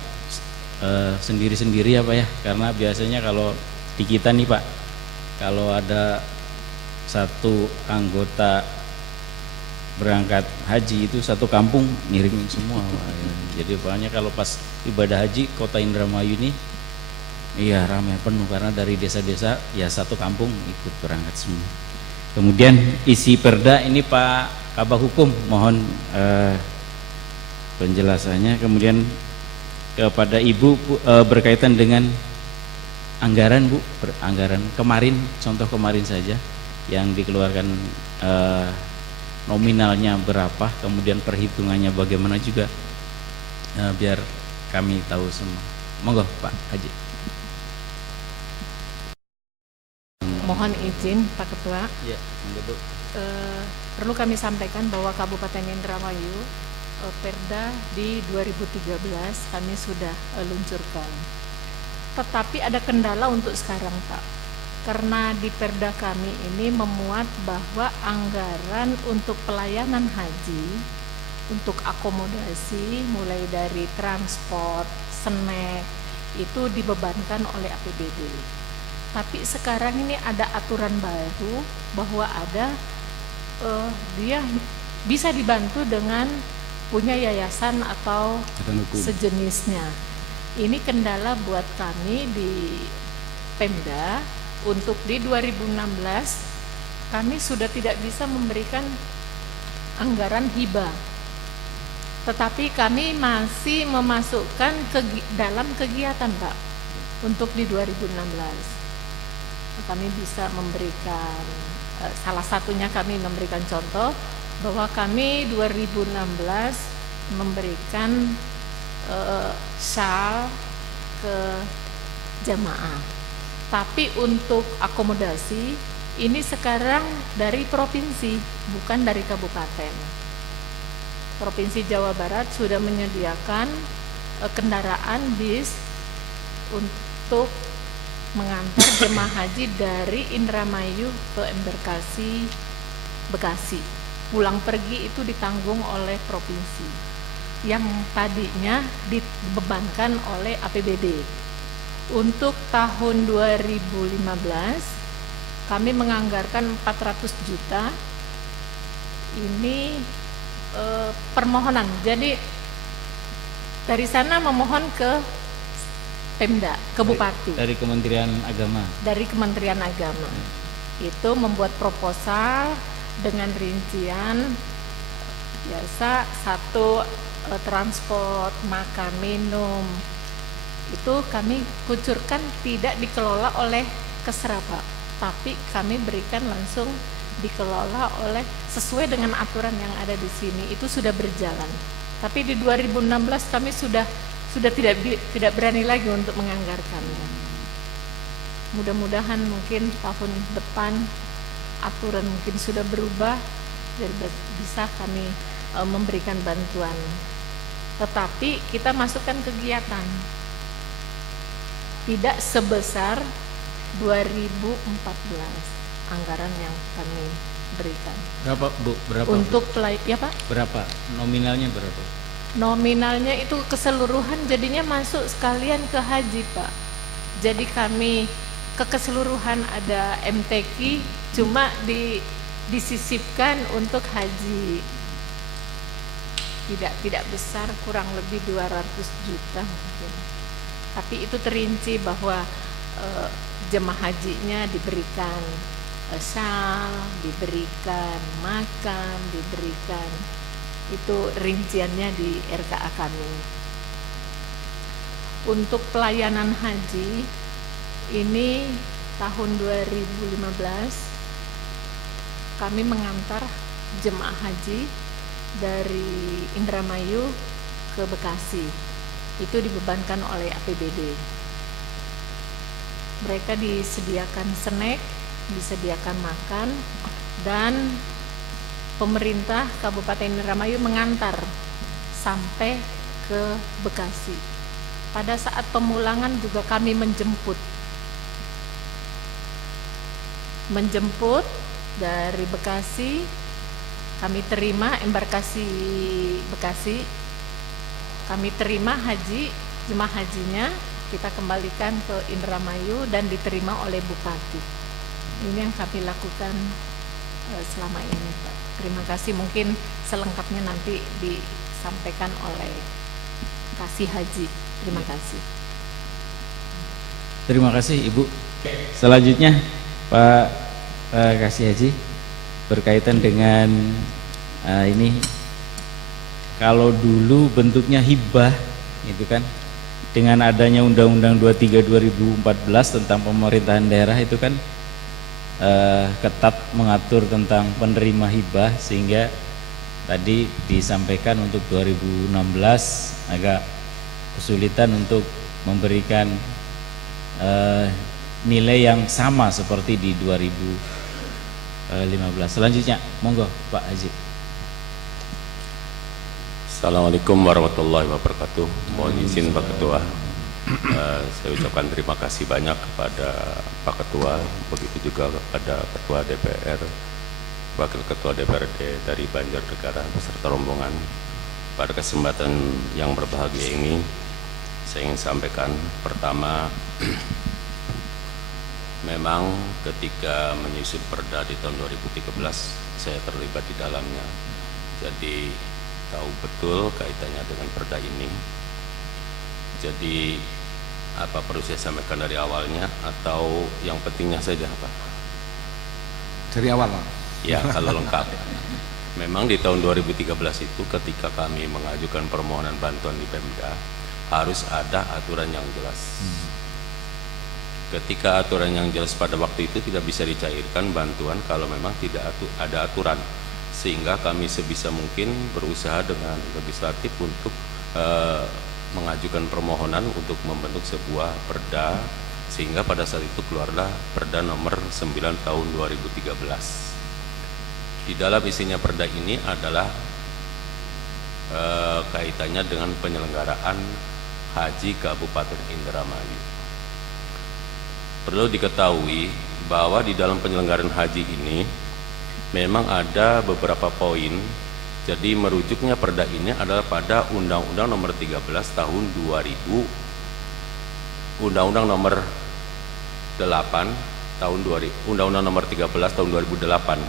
sendiri-sendiri ya Pak ya, karena biasanya kalau di kita nih Pak, kalau ada satu anggota berangkat haji itu satu kampung ngirimin semua Pak. Jadi pokoknya kalau pas ibadah haji kota Indramayu ini iya ramai penuh, karena dari desa-desa ya satu kampung ikut berangkat semua. Kemudian isi perda ini Pak Kabag Hukum, mohon penjelasannya. Kemudian kepada Ibu berkaitan dengan anggaran Bu, anggaran kemarin, contoh kemarin saja yang dikeluarkan nominalnya berapa, kemudian perhitungannya bagaimana juga, biar kami tahu semua. Monggo Pak Haji. Mohon izin Pak Ketua, Ya, monggo Bu. perlu kami sampaikan bahwa Kabupaten Indramayu Perda di 2013 kami sudah luncurkan. Tetapi ada kendala untuk sekarang Pak, karena di Perda kami ini memuat bahwa anggaran untuk pelayanan haji, untuk akomodasi mulai dari transport, snack, itu dibebankan oleh APBD. Tapi sekarang ini ada aturan baru bahwa dia bisa dibantu dengan punya yayasan atau sejenisnya. Ini kendala buat kami di Pemda untuk di 2016 kami sudah tidak bisa memberikan anggaran hibah, tetapi kami masih memasukkan dalam kegiatan, Pak, untuk di 2016 kami bisa memberikan, salah satunya kami memberikan contoh bahwa kami 2016 memberikan shawl ke jamaah. Tapi untuk akomodasi ini sekarang dari provinsi, bukan dari kabupaten. Provinsi Jawa Barat sudah menyediakan kendaraan bis untuk mengantar jemaah haji dari Indramayu ke Embarkasi Bekasi. Pulang pergi itu ditanggung oleh provinsi, yang tadinya dibebankan oleh APBD. Untuk tahun 2015 kami menganggarkan 400 juta. Ini permohonan. Jadi dari sana memohon ke Pemda, ke Bupati. Dari Kementerian Agama. Dari Kementerian Agama. Itu membuat proposal dengan rincian biasa satu transport, makan, minum. Itu kami kucurkan tidak dikelola oleh Kesra, Pak, tapi kami berikan langsung dikelola oleh sesuai dengan aturan yang ada di sini. Itu sudah berjalan. Tapi di 2016 kami sudah tidak berani lagi untuk menganggarkannya. Mudah-mudahan mungkin tahun depan aturan mungkin sudah berubah dan bisa kami memberikan bantuan. Tetapi kita masukkan kegiatan tidak sebesar 2014 anggaran yang kami berikan. Berapa, Bu? Berapa? Untuk ya, Pak? Berapa? Nominalnya berapa? Nominalnya itu keseluruhan jadinya masuk sekalian ke haji, Pak. Jadi kami keseluruhan ada MTQ cuma disisipkan untuk haji. Tidak besar, kurang lebih 200 juta mungkin. Tapi itu terinci bahwa jemaah hajinya diberikan shawl, diberikan makan, diberikan, itu rinciannya di RKA kami. Untuk pelayanan haji ini tahun 2015 kami mengantar jemaah haji dari Indramayu ke Bekasi. Itu dibebankan oleh APBD. Mereka disediakan snack, disediakan makan, dan pemerintah Kabupaten Indramayu mengantar sampai ke Bekasi. Pada saat pemulangan juga kami menjemput dari Bekasi. Kami terima embarkasi Bekasi, kami terima jemaah hajinya, kita kembalikan ke Indramayu dan diterima oleh Bupati. Ini yang kami lakukan selama ini, Pak. Terima kasih, mungkin selengkapnya nanti disampaikan oleh Kasih Haji. Terima kasih. Terima kasih, Ibu. Selanjutnya Pak Kasih Haji, berkaitan dengan ini, kalau dulu bentuknya hibah gitu kan, dengan adanya Undang-Undang 23 2014 tentang pemerintahan daerah itu kan ketat mengatur tentang penerima hibah, sehingga tadi disampaikan untuk 2016 agak kesulitan untuk memberikan nilai yang sama seperti di 2015. Selanjutnya, monggo Pak Haji. Assalamualaikum warahmatullahi wabarakatuh. Mohon izin Pak Ketua, saya ucapkan terima kasih banyak kepada Pak Ketua, begitu juga kepada Ketua DPR, Wakil Ketua DPRD dari Banjarnegara beserta rombongan. Pada kesempatan yang berbahagia ini, saya ingin sampaikan pertama, memang ketika menyusun perda di tahun 2013 saya terlibat di dalamnya, jadi tahu betul kaitannya dengan perda ini. Jadi apa perlu saya sampaikan dari awalnya atau yang pentingnya saja, Pak? Dari awal, Pak. Ya, kalau lengkap. Memang di tahun 2013 itu ketika kami mengajukan permohonan bantuan di Pemda, harus ada aturan yang jelas. Ketika aturan yang jelas pada waktu itu tidak bisa dicairkan bantuan kalau memang tidak ada aturan, sehingga kami sebisa mungkin berusaha dengan legislatif untuk mengajukan permohonan untuk membentuk sebuah perda, sehingga pada saat itu keluarlah Perda nomor 9 tahun 2013. Di dalam isinya perda ini adalah kaitannya dengan penyelenggaraan haji Kabupaten Indramayu. Perlu diketahui bahwa di dalam penyelenggaraan haji ini memang ada beberapa poin. Jadi merujuknya perda ini adalah pada Undang-Undang nomor 13 tahun 2000, Undang-Undang nomor 8 tahun 2000, Undang-Undang nomor 13 tahun 2008.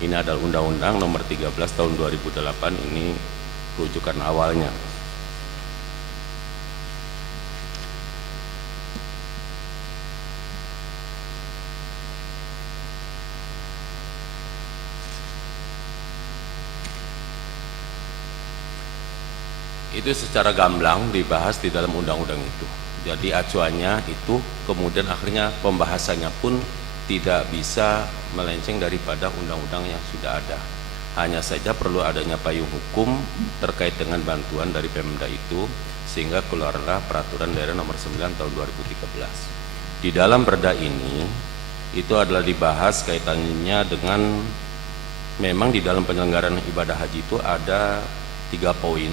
Ini adalah Undang-Undang nomor 13 tahun 2008, ini rujukan awalnya. Itu secara gamblang dibahas di dalam undang-undang itu. Jadi acuannya itu, kemudian akhirnya pembahasannya pun tidak bisa melenceng daripada undang-undang yang sudah ada. Hanya saja perlu adanya payung hukum terkait dengan bantuan dari Pemda itu, sehingga keluarlah Peraturan Daerah Nomor 9 Tahun 2013. Di dalam perda ini itu adalah dibahas kaitannya dengan, memang di dalam penyelenggaraan ibadah haji itu ada 3 poin.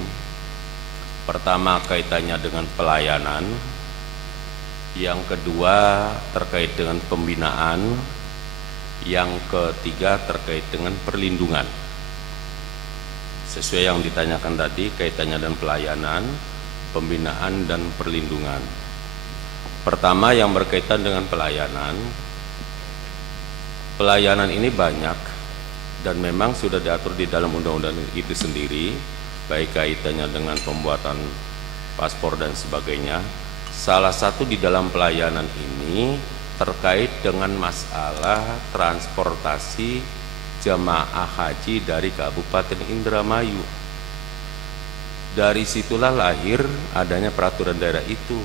Pertama kaitannya dengan pelayanan, yang kedua terkait dengan pembinaan, yang ketiga terkait dengan perlindungan. Sesuai yang ditanyakan tadi, kaitannya dengan pelayanan, pembinaan, dan perlindungan. Pertama yang berkaitan dengan pelayanan. Pelayanan ini banyak dan memang sudah diatur di dalam undang-undang itu sendiri, baik kaitannya dengan pembuatan paspor dan sebagainya. Salah satu di dalam pelayanan ini terkait dengan masalah transportasi jamaah haji dari Kabupaten Indramayu. Dari situlah lahir adanya peraturan daerah itu.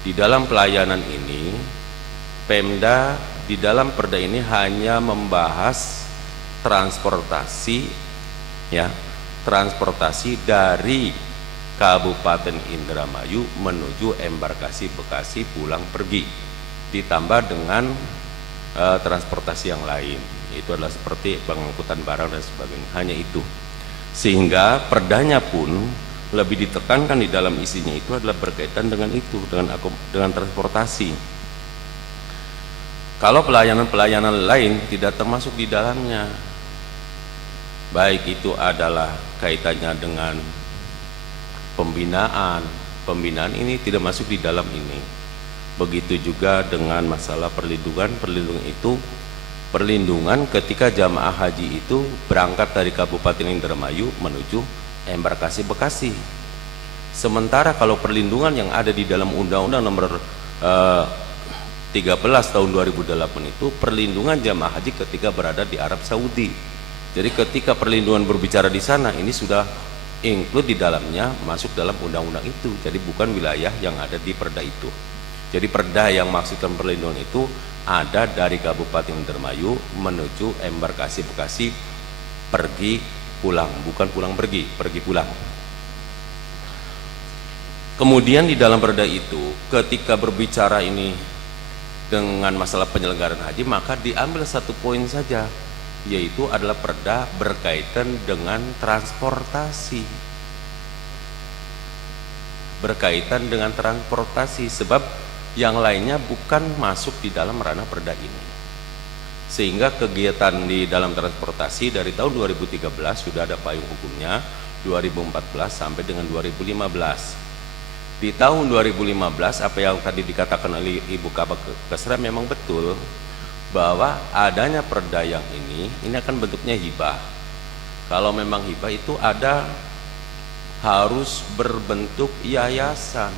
Di dalam pelayanan ini, Pemda di dalam perda ini hanya membahas transportasi, ya, transportasi dari Kabupaten Indramayu menuju embarkasi Bekasi pulang pergi, ditambah dengan transportasi yang lain. Itu adalah seperti pengangkutan barang dan sebagainya, hanya itu. Sehingga perdanya pun lebih ditekankan di dalam isinya itu adalah berkaitan dengan itu, dengan transportasi. Kalau pelayanan-pelayanan lain tidak termasuk di dalamnya, baik itu adalah kaitannya dengan pembinaan ini tidak masuk di dalam ini. Begitu juga dengan masalah perlindungan itu perlindungan ketika jamaah haji itu berangkat dari Kabupaten Indramayu menuju embarkasi Bekasi. Sementara kalau perlindungan yang ada di dalam Undang-Undang nomor 13 tahun 2008 itu perlindungan jamaah haji ketika berada di Arab Saudi. Jadi ketika perlindungan berbicara di sana, ini sudah include di dalamnya, masuk dalam undang-undang itu. Jadi bukan wilayah yang ada di perda itu. Jadi perda yang maksudkan perlindungan itu ada dari Kabupaten Indramayu menuju embarkasi Bekasi pergi pulang, bukan pulang pergi pulang. Kemudian di dalam perda itu ketika berbicara ini dengan masalah penyelenggaraan haji, maka diambil satu poin saja, yaitu adalah perda berkaitan dengan transportasi. Berkaitan dengan transportasi, sebab yang lainnya bukan masuk di dalam ranah perda ini. Sehingga kegiatan di dalam transportasi dari tahun 2013 sudah ada payung hukumnya, 2014 sampai dengan 2015. Di tahun 2015 apa yang tadi dikatakan oleh Ibu Kabak Kesra memang betul, bahwa adanya perda yang ini akan bentuknya hibah. Kalau memang hibah itu harus berbentuk yayasan.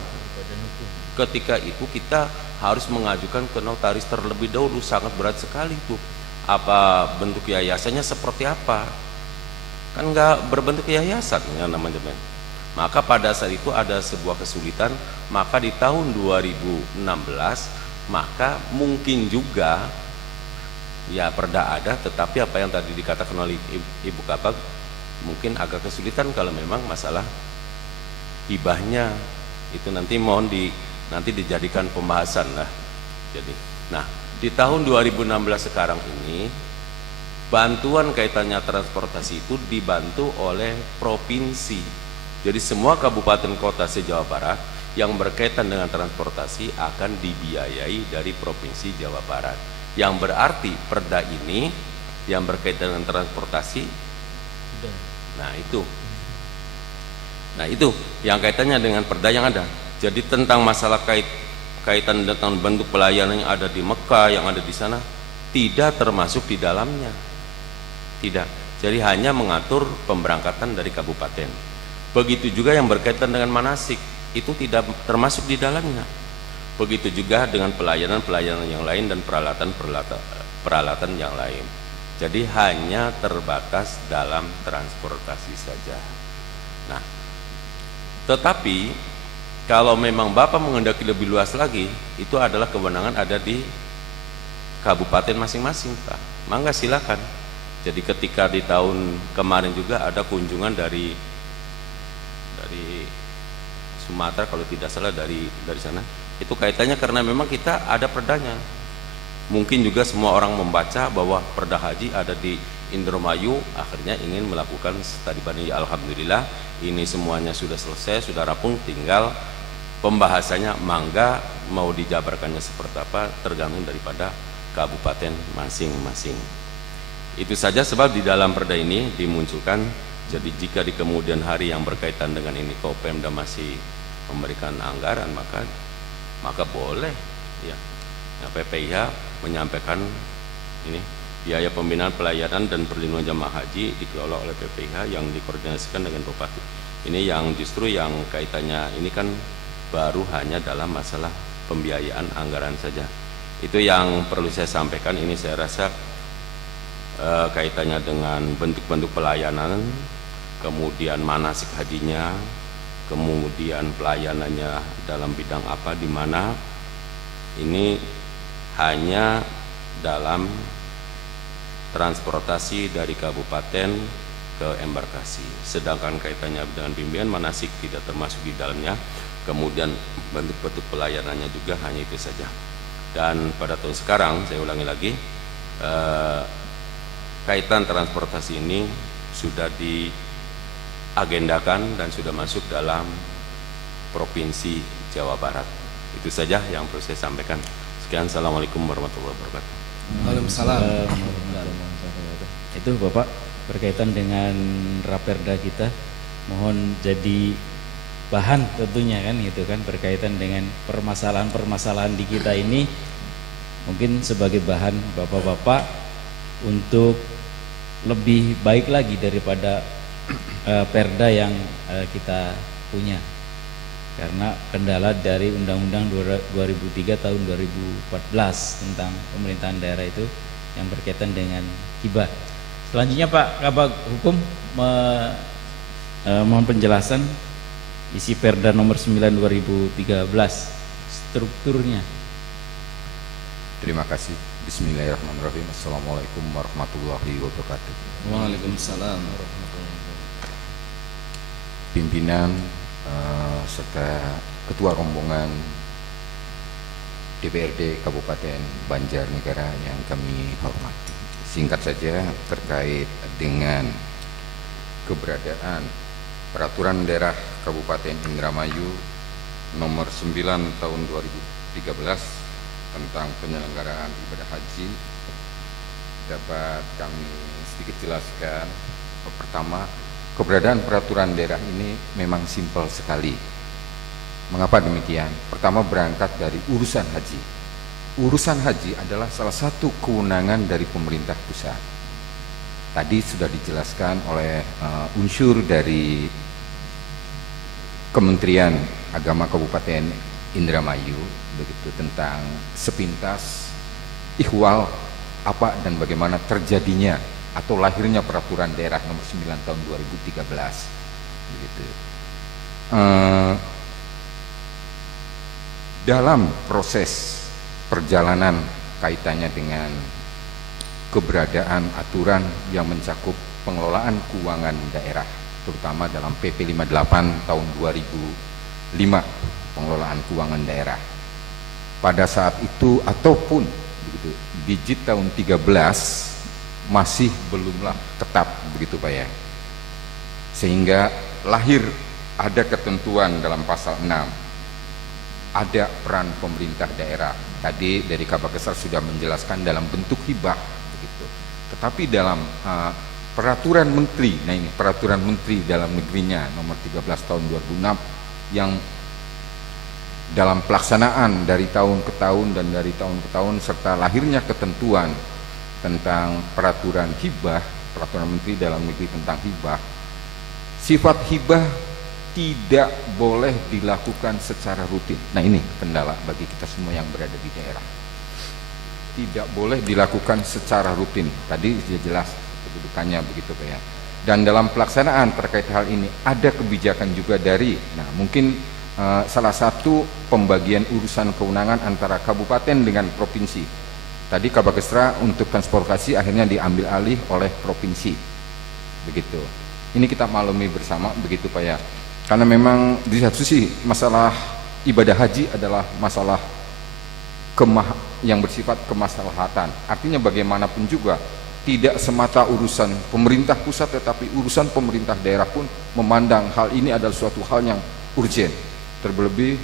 Ketika itu kita harus mengajukan ke notaris terlebih dahulu, sangat berat sekali tuh. apa bentuk yayasannya seperti apa, kan nggak berbentuk yayasan ya namanya. Maka pada saat itu ada sebuah kesulitan, maka di tahun 2016 maka mungkin juga ya perda ada, tetapi apa yang tadi dikatakan oleh Ibu Kabag mungkin agak kesulitan kalau memang masalah hibahnya itu nanti nanti dijadikan pembahasan lah. Jadi, nah di tahun 2016 sekarang ini bantuan kaitannya transportasi itu dibantu oleh provinsi. Jadi semua kabupaten kota se-Jawa Barat yang berkaitan dengan transportasi akan dibiayai dari provinsi Jawa Barat. Yang berarti perda ini yang berkaitan dengan transportasi. Nah itu yang kaitannya dengan perda yang ada. Jadi tentang masalah kaitan dengan bentuk pelayanan yang ada di Mekah, yang ada di sana, tidak termasuk di dalamnya. Tidak. Jadi hanya mengatur pemberangkatan dari kabupaten. Begitu juga yang berkaitan dengan manasik, itu tidak termasuk di dalamnya. Begitu juga dengan pelayanan-pelayanan yang lain dan peralatan yang lain. Jadi hanya terbatas dalam transportasi saja. Nah, tetapi kalau memang Bapak menghendaki lebih luas lagi, itu adalah kewenangan ada di kabupaten masing-masing, Pak. Mangga silakan. Jadi ketika di tahun kemarin juga ada kunjungan dari Sumatera, kalau tidak salah dari sana. Itu kaitannya karena memang kita ada perdanya. Mungkin juga semua orang membaca bahwa perda haji ada di Indramayu, akhirnya ingin melakukan studi banding. Ya, alhamdulillah ini semuanya sudah selesai, sudah rampung, tinggal pembahasannya. Mangga mau dijabarkannya seperti apa tergantung daripada kabupaten masing-masing. Itu saja sebab di dalam perda ini dimunculkan. Jadi jika di kemudian hari yang berkaitan dengan ini Kopemda masih memberikan anggaran, maka boleh ya. Nah, PPIH menyampaikan ini biaya pembinaan pelayanan dan perlindungan jamaah haji dikelola oleh PPIH yang dikoordinasikan dengan Bupati. Ini yang justru yang kaitannya ini kan baru hanya dalam masalah pembiayaan anggaran saja. Itu yang perlu saya sampaikan. Ini saya rasa kaitannya dengan bentuk-bentuk pelayanan, kemudian manasik hajinya, kemudian pelayanannya dalam bidang apa, di mana ini hanya dalam transportasi dari kabupaten ke embarkasi. Sedangkan kaitannya dengan bimbingan manasik tidak termasuk di dalamnya. Kemudian bentuk-bentuk pelayanannya juga hanya itu saja. Dan pada tahun sekarang saya ulangi lagi, kaitan transportasi ini sudah diagendakan dan sudah masuk dalam provinsi Jawa Barat. Itu saja yang perlu saya sampaikan. Sekian, assalamualaikum warahmatullahi wabarakatuh. Waalaikumsalam. Itu Bapak berkaitan dengan raperda kita, mohon jadi bahan tentunya kan gitu kan, berkaitan dengan permasalahan-permasalahan di kita ini, mungkin sebagai bahan Bapak-bapak untuk lebih baik lagi daripada perda yang kita punya, karena kendala dari Undang-Undang 2003 tahun 2014 tentang pemerintahan daerah itu yang berkaitan dengan hibah. Selanjutnya Pak Kabag Hukum mohon penjelasan isi Perda nomor 9 2013 strukturnya. Terima kasih. Bismillahirrahmanirrahim. Assalamualaikum warahmatullahi wabarakatuh. Waalaikumsalam. Pimpinan serta Ketua Rombongan DPRD Kabupaten Banjarnegara yang kami hormati. Singkat saja terkait dengan keberadaan Peraturan Daerah Kabupaten Indramayu nomor 9 tahun 2013 tentang penyelenggaraan ibadah haji, dapat kami sedikit jelaskan. Pertama, keberadaan peraturan daerah ini memang simpel sekali. Mengapa demikian? Pertama, berangkat dari urusan haji. Urusan haji adalah salah satu kewenangan dari pemerintah pusat. Tadi sudah dijelaskan oleh unsur dari Kementerian Agama Kabupaten Indramayu, begitu, tentang sepintas ihwal apa dan bagaimana terjadinya atau lahirnya peraturan daerah nomor 9 tahun 2013 begitu. Dalam proses perjalanan kaitannya dengan keberadaan aturan yang mencakup pengelolaan keuangan daerah, terutama dalam PP 58 tahun 2005 pengelolaan keuangan daerah. Pada saat itu ataupun begitu, digit tahun 13 masih belumlah tetap begitu Pak ya. Sehingga lahir ada ketentuan dalam pasal 6. Ada peran pemerintah daerah. Tadi dari Kabak Besar sudah menjelaskan dalam bentuk hibah begitu. Tetapi dalam peraturan menteri, nah ini peraturan menteri dalam negerinya nomor 13 tahun 2006 yang dalam pelaksanaan dari tahun ke tahun dan dari tahun ke tahun serta lahirnya ketentuan tentang peraturan hibah, peraturan menteri dalam negeri tentang hibah, sifat hibah tidak boleh dilakukan secara rutin. Nah ini kendala bagi kita semua yang berada di daerah. Tidak boleh dilakukan secara rutin. Tadi sudah jelas kedudukannya begitu Pak ya. Dan dalam pelaksanaan terkait hal ini ada kebijakan juga dari, nah mungkin salah satu pembagian urusan kewenangan antara kabupaten dengan provinsi. Tadi Kabak Kesra untuk transportasi akhirnya diambil alih oleh provinsi. Begitu. Ini kita maklumi bersama begitu Pak ya. Karena memang di satu sisi masalah ibadah haji adalah masalah yang bersifat kemaslahatan. Artinya bagaimanapun juga tidak semata urusan pemerintah pusat, tetapi urusan pemerintah daerah pun memandang hal ini adalah suatu hal yang urgent. Terlebih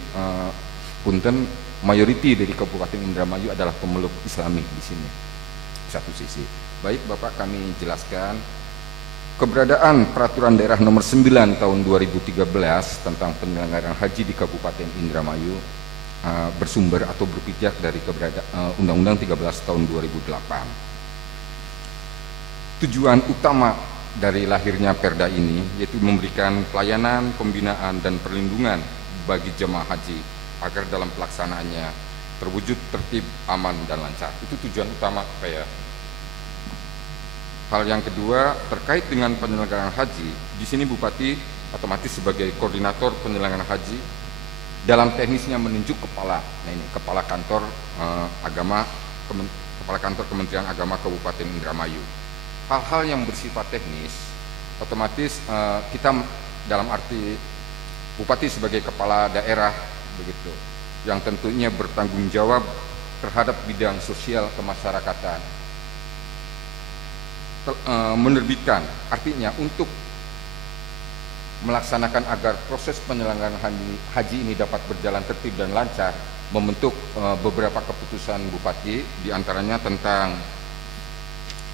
punten mayoriti dari Kabupaten Indramayu adalah pemeluk Islami di sini. Satu sisi. Baik Bapak, kami jelaskan keberadaan peraturan daerah nomor 9 tahun 2013 tentang penyelenggaraan haji di Kabupaten Indramayu bersumber atau berpijak dari Undang-Undang 13 tahun 2008. Tujuan utama dari lahirnya Perda ini yaitu memberikan pelayanan, pembinaan dan perlindungan bagi jemaah haji agar dalam pelaksanaannya terwujud tertib, aman dan lancar. Itu tujuan utama Pak ya. Hal yang kedua terkait dengan penyelenggaraan haji, di sini Bupati otomatis sebagai koordinator penyelenggaraan haji dalam teknisnya menunjuk kepala. Nah ini kepala kantor kepala kantor Kementerian Agama Kabupaten Indramayu. Hal-hal yang bersifat teknis otomatis kita dalam arti Bupati sebagai kepala daerah begitu, yang tentunya bertanggung jawab terhadap bidang sosial kemasyarakatan. Menerbitkan, artinya untuk melaksanakan agar proses penyelenggaraan haji ini dapat berjalan tertib dan lancar, membentuk beberapa keputusan Bupati, diantaranya tentang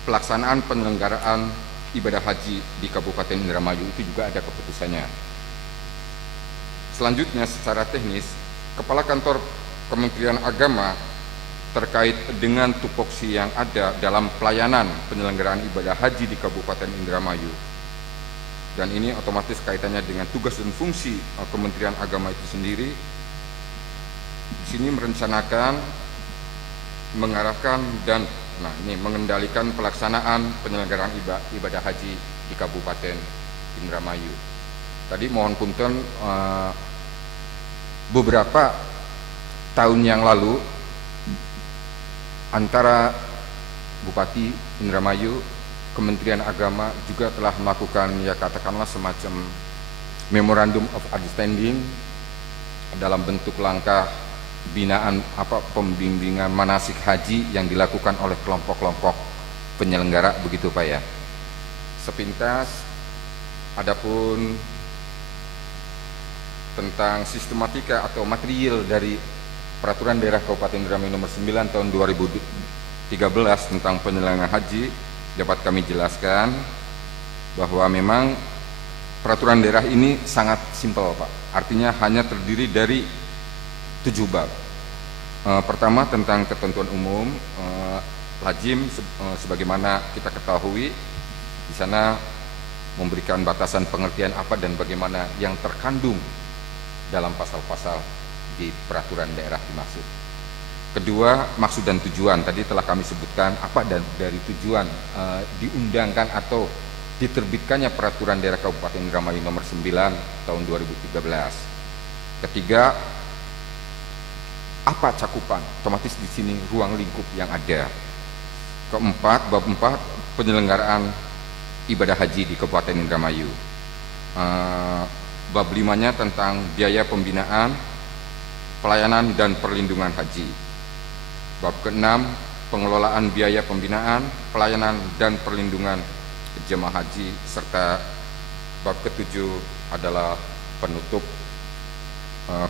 pelaksanaan penyelenggaraan ibadah haji di Kabupaten Indramayu, itu juga ada keputusannya. Selanjutnya secara teknis, Kepala Kantor Kementerian Agama terkait dengan tupoksi yang ada dalam pelayanan penyelenggaraan ibadah haji di Kabupaten Indramayu. Dan ini otomatis kaitannya dengan tugas dan fungsi Kementerian Agama itu sendiri. Di sini merencanakan, mengarahkan dan mengendalikan pelaksanaan penyelenggaraan ibadah haji di Kabupaten Indramayu. Tadi mohon punten, beberapa tahun yang lalu antara Bupati Indramayu, Kementerian Agama juga telah melakukan ya katakanlah semacam Memorandum of Understanding dalam bentuk langkah binaan pembimbingan manasik haji yang dilakukan oleh kelompok-kelompok penyelenggara begitu Pak ya. Sepintas adapun tentang sistematika atau material dari Peraturan Daerah Kabupaten Indramayu nomor 9 tahun 2013 tentang penyelenggaraan haji dapat kami jelaskan bahwa memang peraturan daerah ini sangat simpel Pak. Artinya hanya terdiri dari 7 bab. Pertama tentang ketentuan umum, lazim sebagaimana kita ketahui di sana memberikan batasan pengertian apa dan bagaimana yang terkandung dalam pasal-pasal di peraturan daerah dimaksud. Kedua, maksud dan tujuan. Tadi telah kami sebutkan apa dan dari tujuan diundangkan atau diterbitkannya Peraturan Daerah Kabupaten Indramayu Nomor 9 tahun 2013. Ketiga, apa cakupan? Otomatis di sini ruang lingkup yang ada. Keempat, bab 4, penyelenggaraan ibadah haji di Kabupaten Indramayu. Bab 5-nya tentang biaya pembinaan, pelayanan dan perlindungan haji. Bab ke-6, pengelolaan biaya pembinaan, pelayanan dan perlindungan jemaah haji, serta bab ke-7 adalah penutup.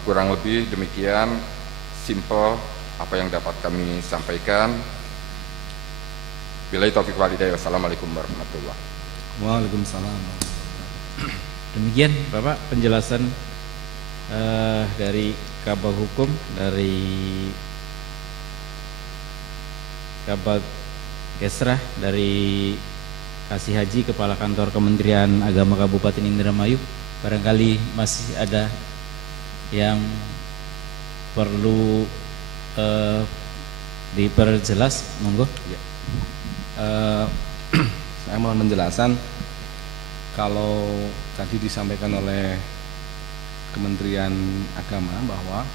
Kurang lebih demikian simple apa yang dapat kami sampaikan. Billahi taufiq wal hidayah. Wassalamualaikum warahmatullahi wabarakatuh. Waalaikumsalam. Demikian Bapak penjelasan dari Kabag Hukum, dari Kabag Kesrah, dari Kasih Haji, Kepala Kantor Kementerian Agama Kabupaten Indramayu. Barangkali masih ada yang perlu diperjelas, monggo. Ya. Saya mohon penjelasan. Kalau tadi disampaikan oleh Kementerian Agama bahwa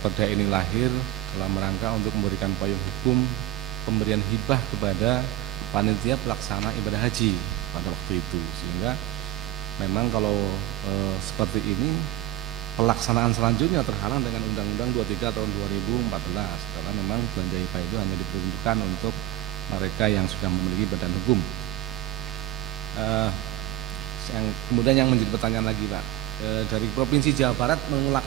perda ini lahir dalam rangka untuk memberikan payung hukum pemberian hibah kepada panitia pelaksana ibadah haji pada waktu itu, sehingga memang kalau seperti ini pelaksanaan selanjutnya terhalang dengan Undang-Undang 23 tahun 2014, karena memang belanja hibah itu hanya diperuntukkan untuk mereka yang sudah memiliki badan hukum. Kemudian yang menjadi pertanyaan lagi Pak, dari Provinsi Jawa Barat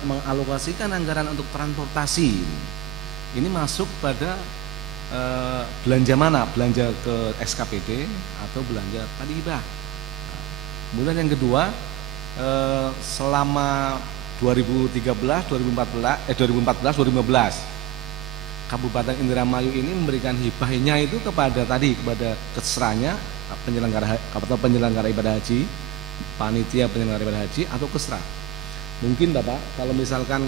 mengalokasikan anggaran untuk transportasi, ini masuk pada belanja mana? Belanja ke SKPD atau belanja tadi hibah? Kemudian yang kedua, selama 2013, 2014, 2015 Kabupaten Indramayu ini memberikan hibahnya itu kepada kesranya penyelenggara ibadah haji, panitia penyelenggara ibadah haji atau kesra. Mungkin Bapak kalau misalkan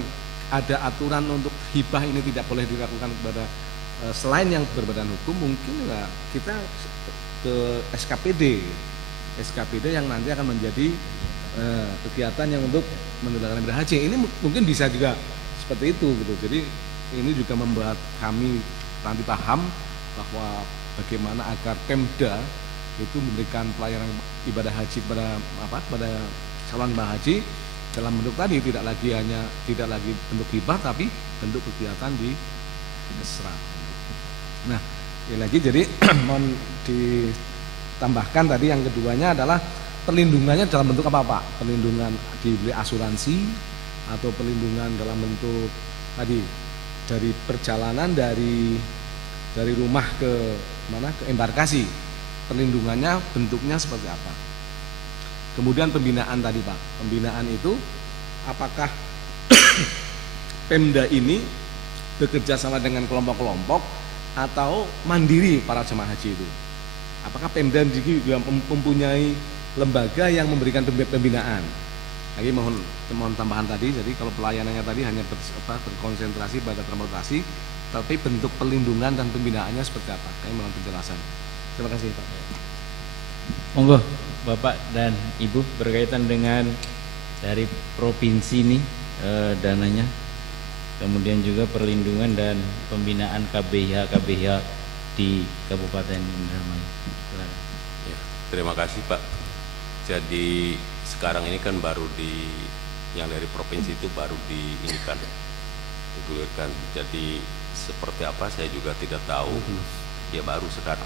ada aturan untuk hibah ini tidak boleh dilakukan kepada selain yang berbadan hukum, mungkin ya kita ke SKPD yang nanti akan menjadi kegiatan yang untuk menyelenggarakan ibadah haji. Ini mungkin bisa juga seperti itu gitu. Jadi ini juga membuat kami nanti paham bahwa bagaimana agar Pemda itu memberikan pelayanan ibadah haji kepada calon jemaah haji dalam bentuk tadi tidak lagi bentuk hibah tapi bentuk kegiatan di kesra. Nah, ini lagi jadi mohon ditambahkan tadi yang keduanya adalah perlindungannya dalam bentuk apa Pak? Perlindungan dibeli asuransi atau perlindungan dalam bentuk tadi dari perjalanan dari rumah ke embarkasi, perlindungannya bentuknya seperti apa? Kemudian pembinaan tadi Pak, pembinaan itu apakah Pemda ini bekerja sama dengan kelompok-kelompok atau mandiri para jemaah haji itu? Apakah Pemda juga mempunyai lembaga yang memberikan pembinaan? Lagi mohon tambahan tadi, jadi kalau pelayanannya tadi hanya berkonsentrasi pada transportasi, tapi bentuk perlindungan dan pembinaannya seperti apa? Kami mohon penjelasan. Terima kasih Pak. Monggo Bapak dan Ibu berkaitan dengan dari provinsi ini dananya, kemudian juga perlindungan dan pembinaan KBH di Kabupaten Indramayu. Ya, terima kasih Pak. Jadi sekarang ini kan baru yang dari provinsi itu baru digulirkan. Jadi seperti apa saya juga tidak tahu. Ya baru sekarang.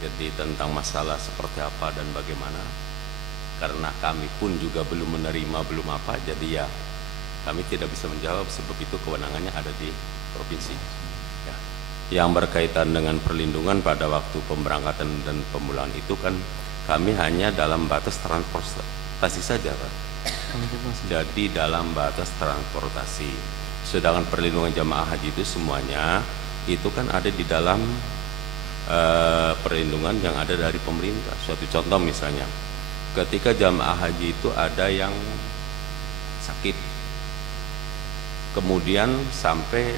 Jadi tentang masalah seperti apa dan bagaimana, karena kami pun juga belum menerima jadi ya kami tidak bisa menjawab sebab itu kewenangannya ada di provinsi. Ya. Yang berkaitan dengan perlindungan pada waktu pemberangkatan dan pemulangan itu kan kami hanya dalam batas transportasi saja Pak. Jadi dalam batas transportasi. Sedangkan perlindungan jamaah haji itu semuanya itu kan ada di dalam perlindungan yang ada dari pemerintah. Suatu contoh misalnya, ketika jamaah haji itu ada yang sakit, kemudian sampai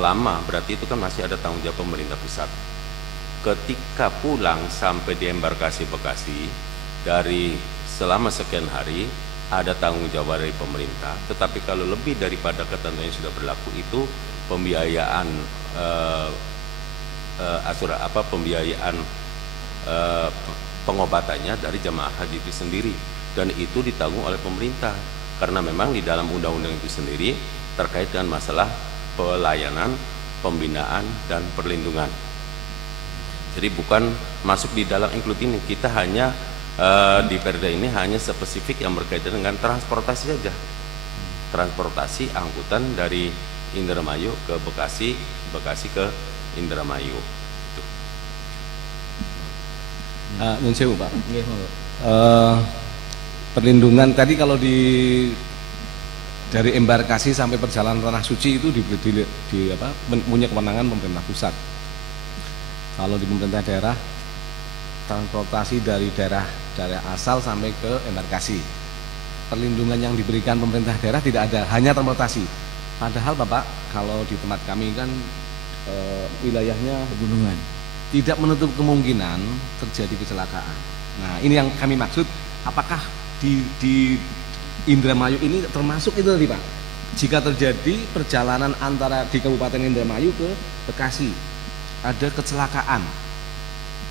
lama, berarti itu kan masih ada tanggung jawab pemerintah pusat. Ketika pulang sampai di embarkasi Bekasi, dari selama sekian hari ada tanggung jawab dari pemerintah. Tetapi kalau lebih daripada ketentuan yang sudah berlaku itu pembiayaan pembiayaan pengobatannya dari jemaah haji itu sendiri, dan itu ditanggung oleh pemerintah karena memang di dalam undang-undang itu sendiri terkait dengan masalah pelayanan, pembinaan, dan perlindungan. Jadi bukan masuk di dalam include ini. Kita hanya di Perda ini hanya spesifik yang berkaitan dengan transportasi saja. Transportasi angkutan dari Indramayu ke Bekasi, Bekasi ke Indramayu. Nun sewu, Pak. Perlindungan tadi kalau dari embarkasi sampai perjalanan tanah suci itu punya kewenangan pemerintah pusat. Kalau di pemerintah daerah, transportasi dari daerah asal sampai ke embarkasi, perlindungan yang diberikan pemerintah daerah tidak ada, hanya transportasi. Padahal Bapak, kalau di tempat kami kan wilayahnya pegunungan, tidak menutup kemungkinan terjadi kecelakaan. Nah, ini yang kami maksud, apakah di Indramayu ini termasuk itu tadi Pak? Jika terjadi perjalanan antara di Kabupaten Indramayu ke Bekasi, ada kecelakaan,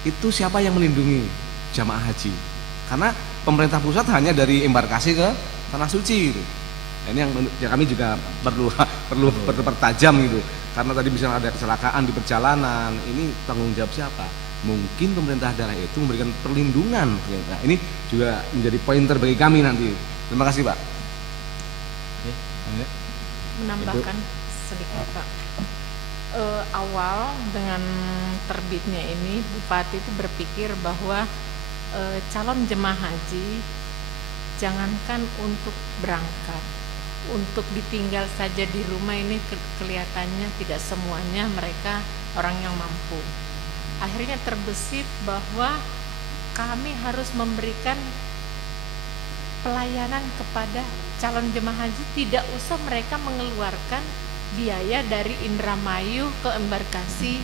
itu siapa yang melindungi jamaah haji? Karena pemerintah pusat hanya dari embarkasi ke tanah suci gitu. Nah, ini yang kami juga perlu pertajam gitu. Karena tadi misalnya ada kecelakaan di perjalanan, ini tanggung jawab siapa? Mungkin pemerintah daerah itu memberikan perlindungan. Nah, ini juga menjadi pointer bagi kami nanti. Terima kasih Pak. Menambahkan sedikit Pak. Awal dengan terbitnya ini, Bupati itu berpikir bahwa calon jemaah haji jangankan untuk berangkat, untuk ditinggal saja di rumah ini kelihatannya tidak semuanya mereka orang yang mampu. Akhirnya terbesit bahwa kami harus memberikan pelayanan kepada calon jemaah haji, tidak usah mereka mengeluarkan biaya dari Indramayu ke embarkasi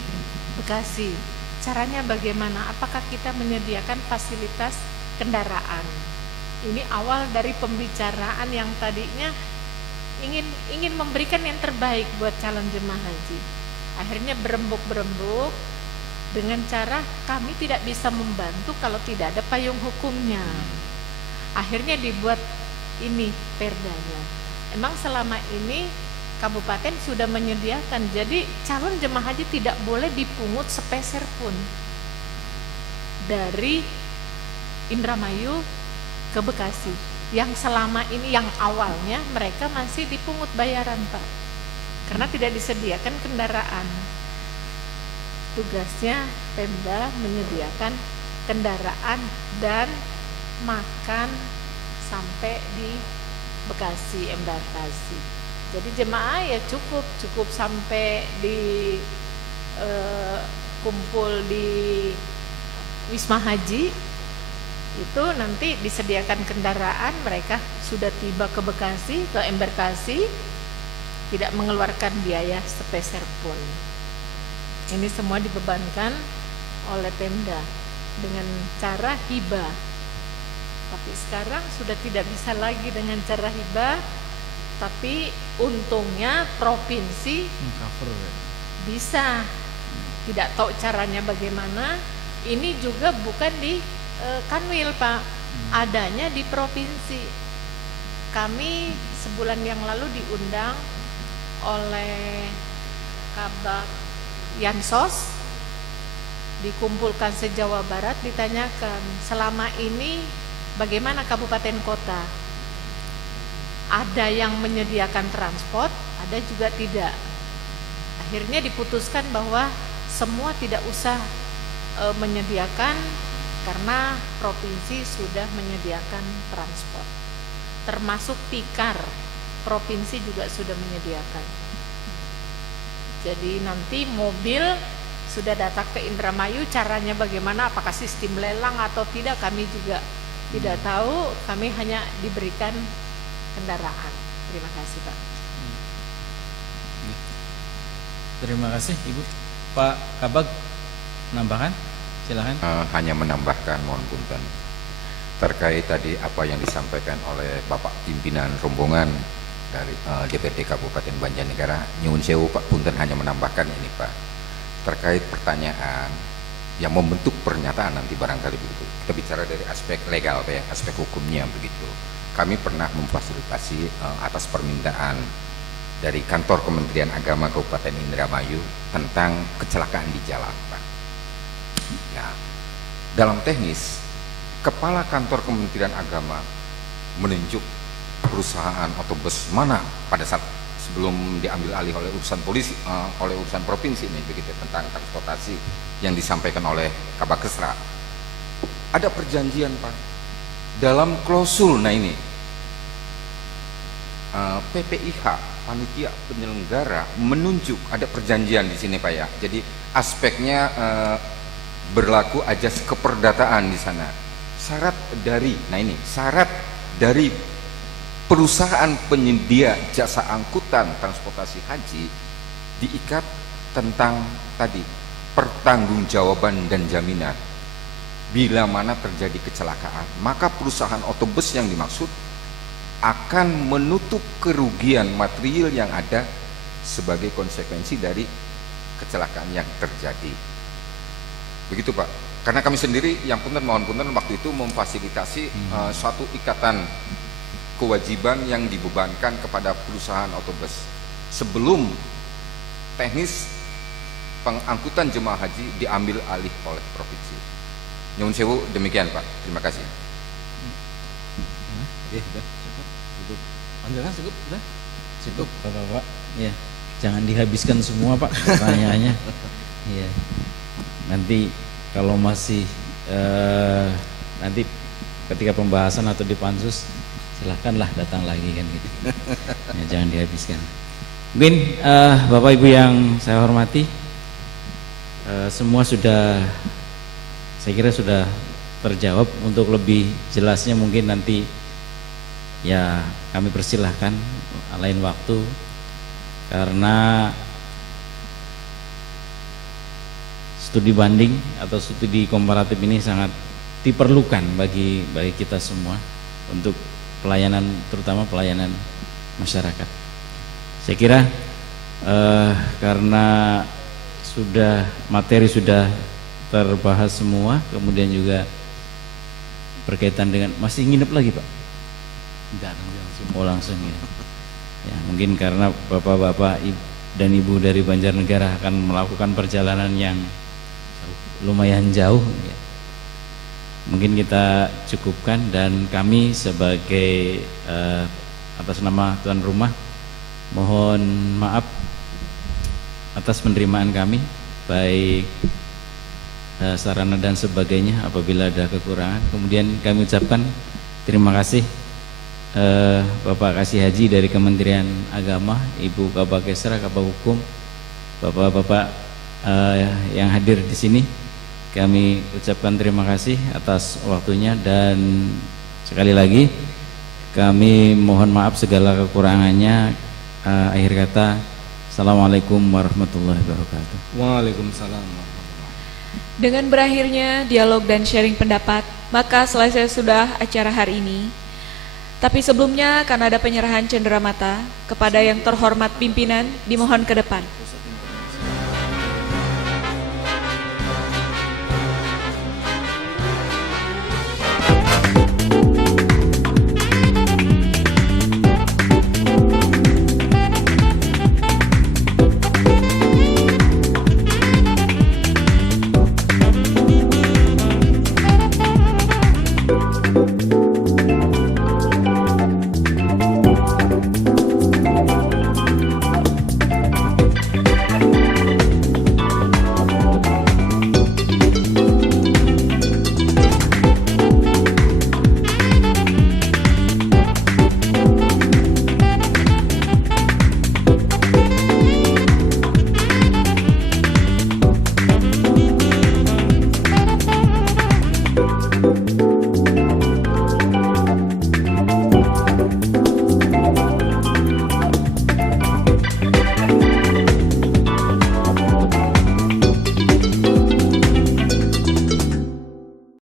Bekasi. Caranya bagaimana? Apakah kita menyediakan fasilitas kendaraan? Ini awal dari pembicaraan yang tadinya ingin memberikan yang terbaik buat calon jemaah haji. Akhirnya berembuk dengan cara kami tidak bisa membantu kalau tidak ada payung hukumnya. Akhirnya dibuat ini perdanya. Emang selama ini kabupaten sudah menyediakan, jadi calon jemaah haji tidak boleh dipungut sepeser pun dari Indramayu ke Bekasi. Yang selama ini, yang awalnya mereka masih dipungut bayaran Pak, karena tidak disediakan kendaraan. Tugasnya Pemda menyediakan kendaraan dan makan sampai di Bekasi embarkasi. Jadi jemaah ya cukup sampai di kumpul di Wisma Haji itu nanti disediakan kendaraan, mereka sudah tiba ke Bekasi, ke embarkasi, tidak mengeluarkan biaya sepeser pun. Ini semua dibebankan oleh Pemda dengan cara hibah. Tapi sekarang sudah tidak bisa lagi dengan cara hibah, tapi untungnya provinsi bisa. Tidak tahu caranya bagaimana. Ini juga bukan di Kanwil Pak, adanya di provinsi. Kami sebulan yang lalu diundang oleh Kabak Yansos, dikumpulkan se-Jawa Barat, ditanyakan selama ini bagaimana kabupaten kota, ada yang menyediakan transport, ada juga tidak. Akhirnya diputuskan bahwa semua tidak usah menyediakan karena provinsi sudah menyediakan transport, termasuk tikar provinsi juga sudah menyediakan. Jadi nanti mobil sudah datang ke Indramayu, caranya bagaimana, apakah sistem lelang atau tidak kami juga tidak tahu, kami hanya diberikan kendaraan. Terima kasih Pak. terima kasih Ibu. Pak Kabag, menambahkan? Silakan. Hanya menambahkan, mohon punten, terkait tadi apa yang disampaikan oleh Bapak pimpinan rombongan dari DPRD Kabupaten Banjarnegara. Nyuwun sewu Pak punten, hanya menambahkan ini Pak, terkait pertanyaan yang membentuk pernyataan nanti barangkali begitu. Kita bicara dari aspek legal Pak ya, aspek hukumnya begitu. Kami pernah memfasilitasi atas permintaan dari kantor Kementerian Agama Kabupaten Indramayu tentang kecelakaan di jalan Pak. Nah, dalam teknis, Kepala Kantor Kementerian Agama menunjuk perusahaan otobus mana pada saat sebelum diambil alih oleh urusan polisi, oleh urusan provinsi ini begitu, tentang transportasi yang disampaikan oleh Kabakesra. Ada perjanjian Pak dalam klausul. Nah ini PPIH, panitia penyelenggara, menunjuk ada perjanjian di sini Pak ya. Jadi aspeknya berlaku ajas keperdataan di sana. Syarat dari, nah ini syarat dari perusahaan penyedia jasa angkutan transportasi haji diikat tentang tadi pertanggungjawaban dan jaminan. Bila mana terjadi kecelakaan, maka perusahaan otobus yang dimaksud akan menutup kerugian material yang ada sebagai konsekuensi dari kecelakaan yang terjadi. Begitu Pak. Karena kami sendiri yang punten, mohon punten, waktu itu memfasilitasi suatu ikatan kewajiban yang dibebankan kepada perusahaan otobus sebelum teknis pengangkutan jemaah haji diambil alih oleh provinsi. Nyuwun sewu, demikian Pak. Terima kasih. Cukup Bapak. Ya, jangan dihabiskan semua Pak pertanyaannya. Iya. Nanti kalau masih nanti ketika pembahasan atau di pansus, silahkanlah datang lagi kan gitu. Ya, jangan dihabiskan. Mungkin Bapak Ibu yang saya hormati, semua sudah, saya kira sudah terjawab. Untuk lebih jelasnya mungkin nanti ya kami persilahkan lain waktu, karena studi banding atau studi komparatif ini sangat diperlukan bagi kita semua untuk pelayanan, terutama pelayanan masyarakat. Saya kira karena materi sudah terbahas semua, kemudian juga berkaitan dengan, masih nginep lagi Pak? Enggak, langsung. Oh langsung ya. Ya mungkin karena bapak-bapak dan ibu dari Banjarnegara akan melakukan perjalanan yang lumayan jauh ya. Mungkin kita cukupkan, dan kami sebagai atas nama tuan rumah mohon maaf atas penerimaan kami, baik sarana dan sebagainya apabila ada kekurangan. Kemudian kami ucapkan terima kasih Bapak Kasih Haji dari Kementerian Agama, Ibu Kabakesra, Kabak-Hukum, Bapak-bapak yang hadir di sini. Kami ucapkan terima kasih atas waktunya, dan sekali lagi kami mohon maaf segala kekurangannya. Akhir kata, assalamualaikum warahmatullahi wabarakatuh. Waalaikumsalam. Dengan berakhirnya dialog dan sharing pendapat, maka selesai sudah acara hari ini. Tapi sebelumnya, karena ada penyerahan cenderamata kepada yang terhormat pimpinan, dimohon ke depan.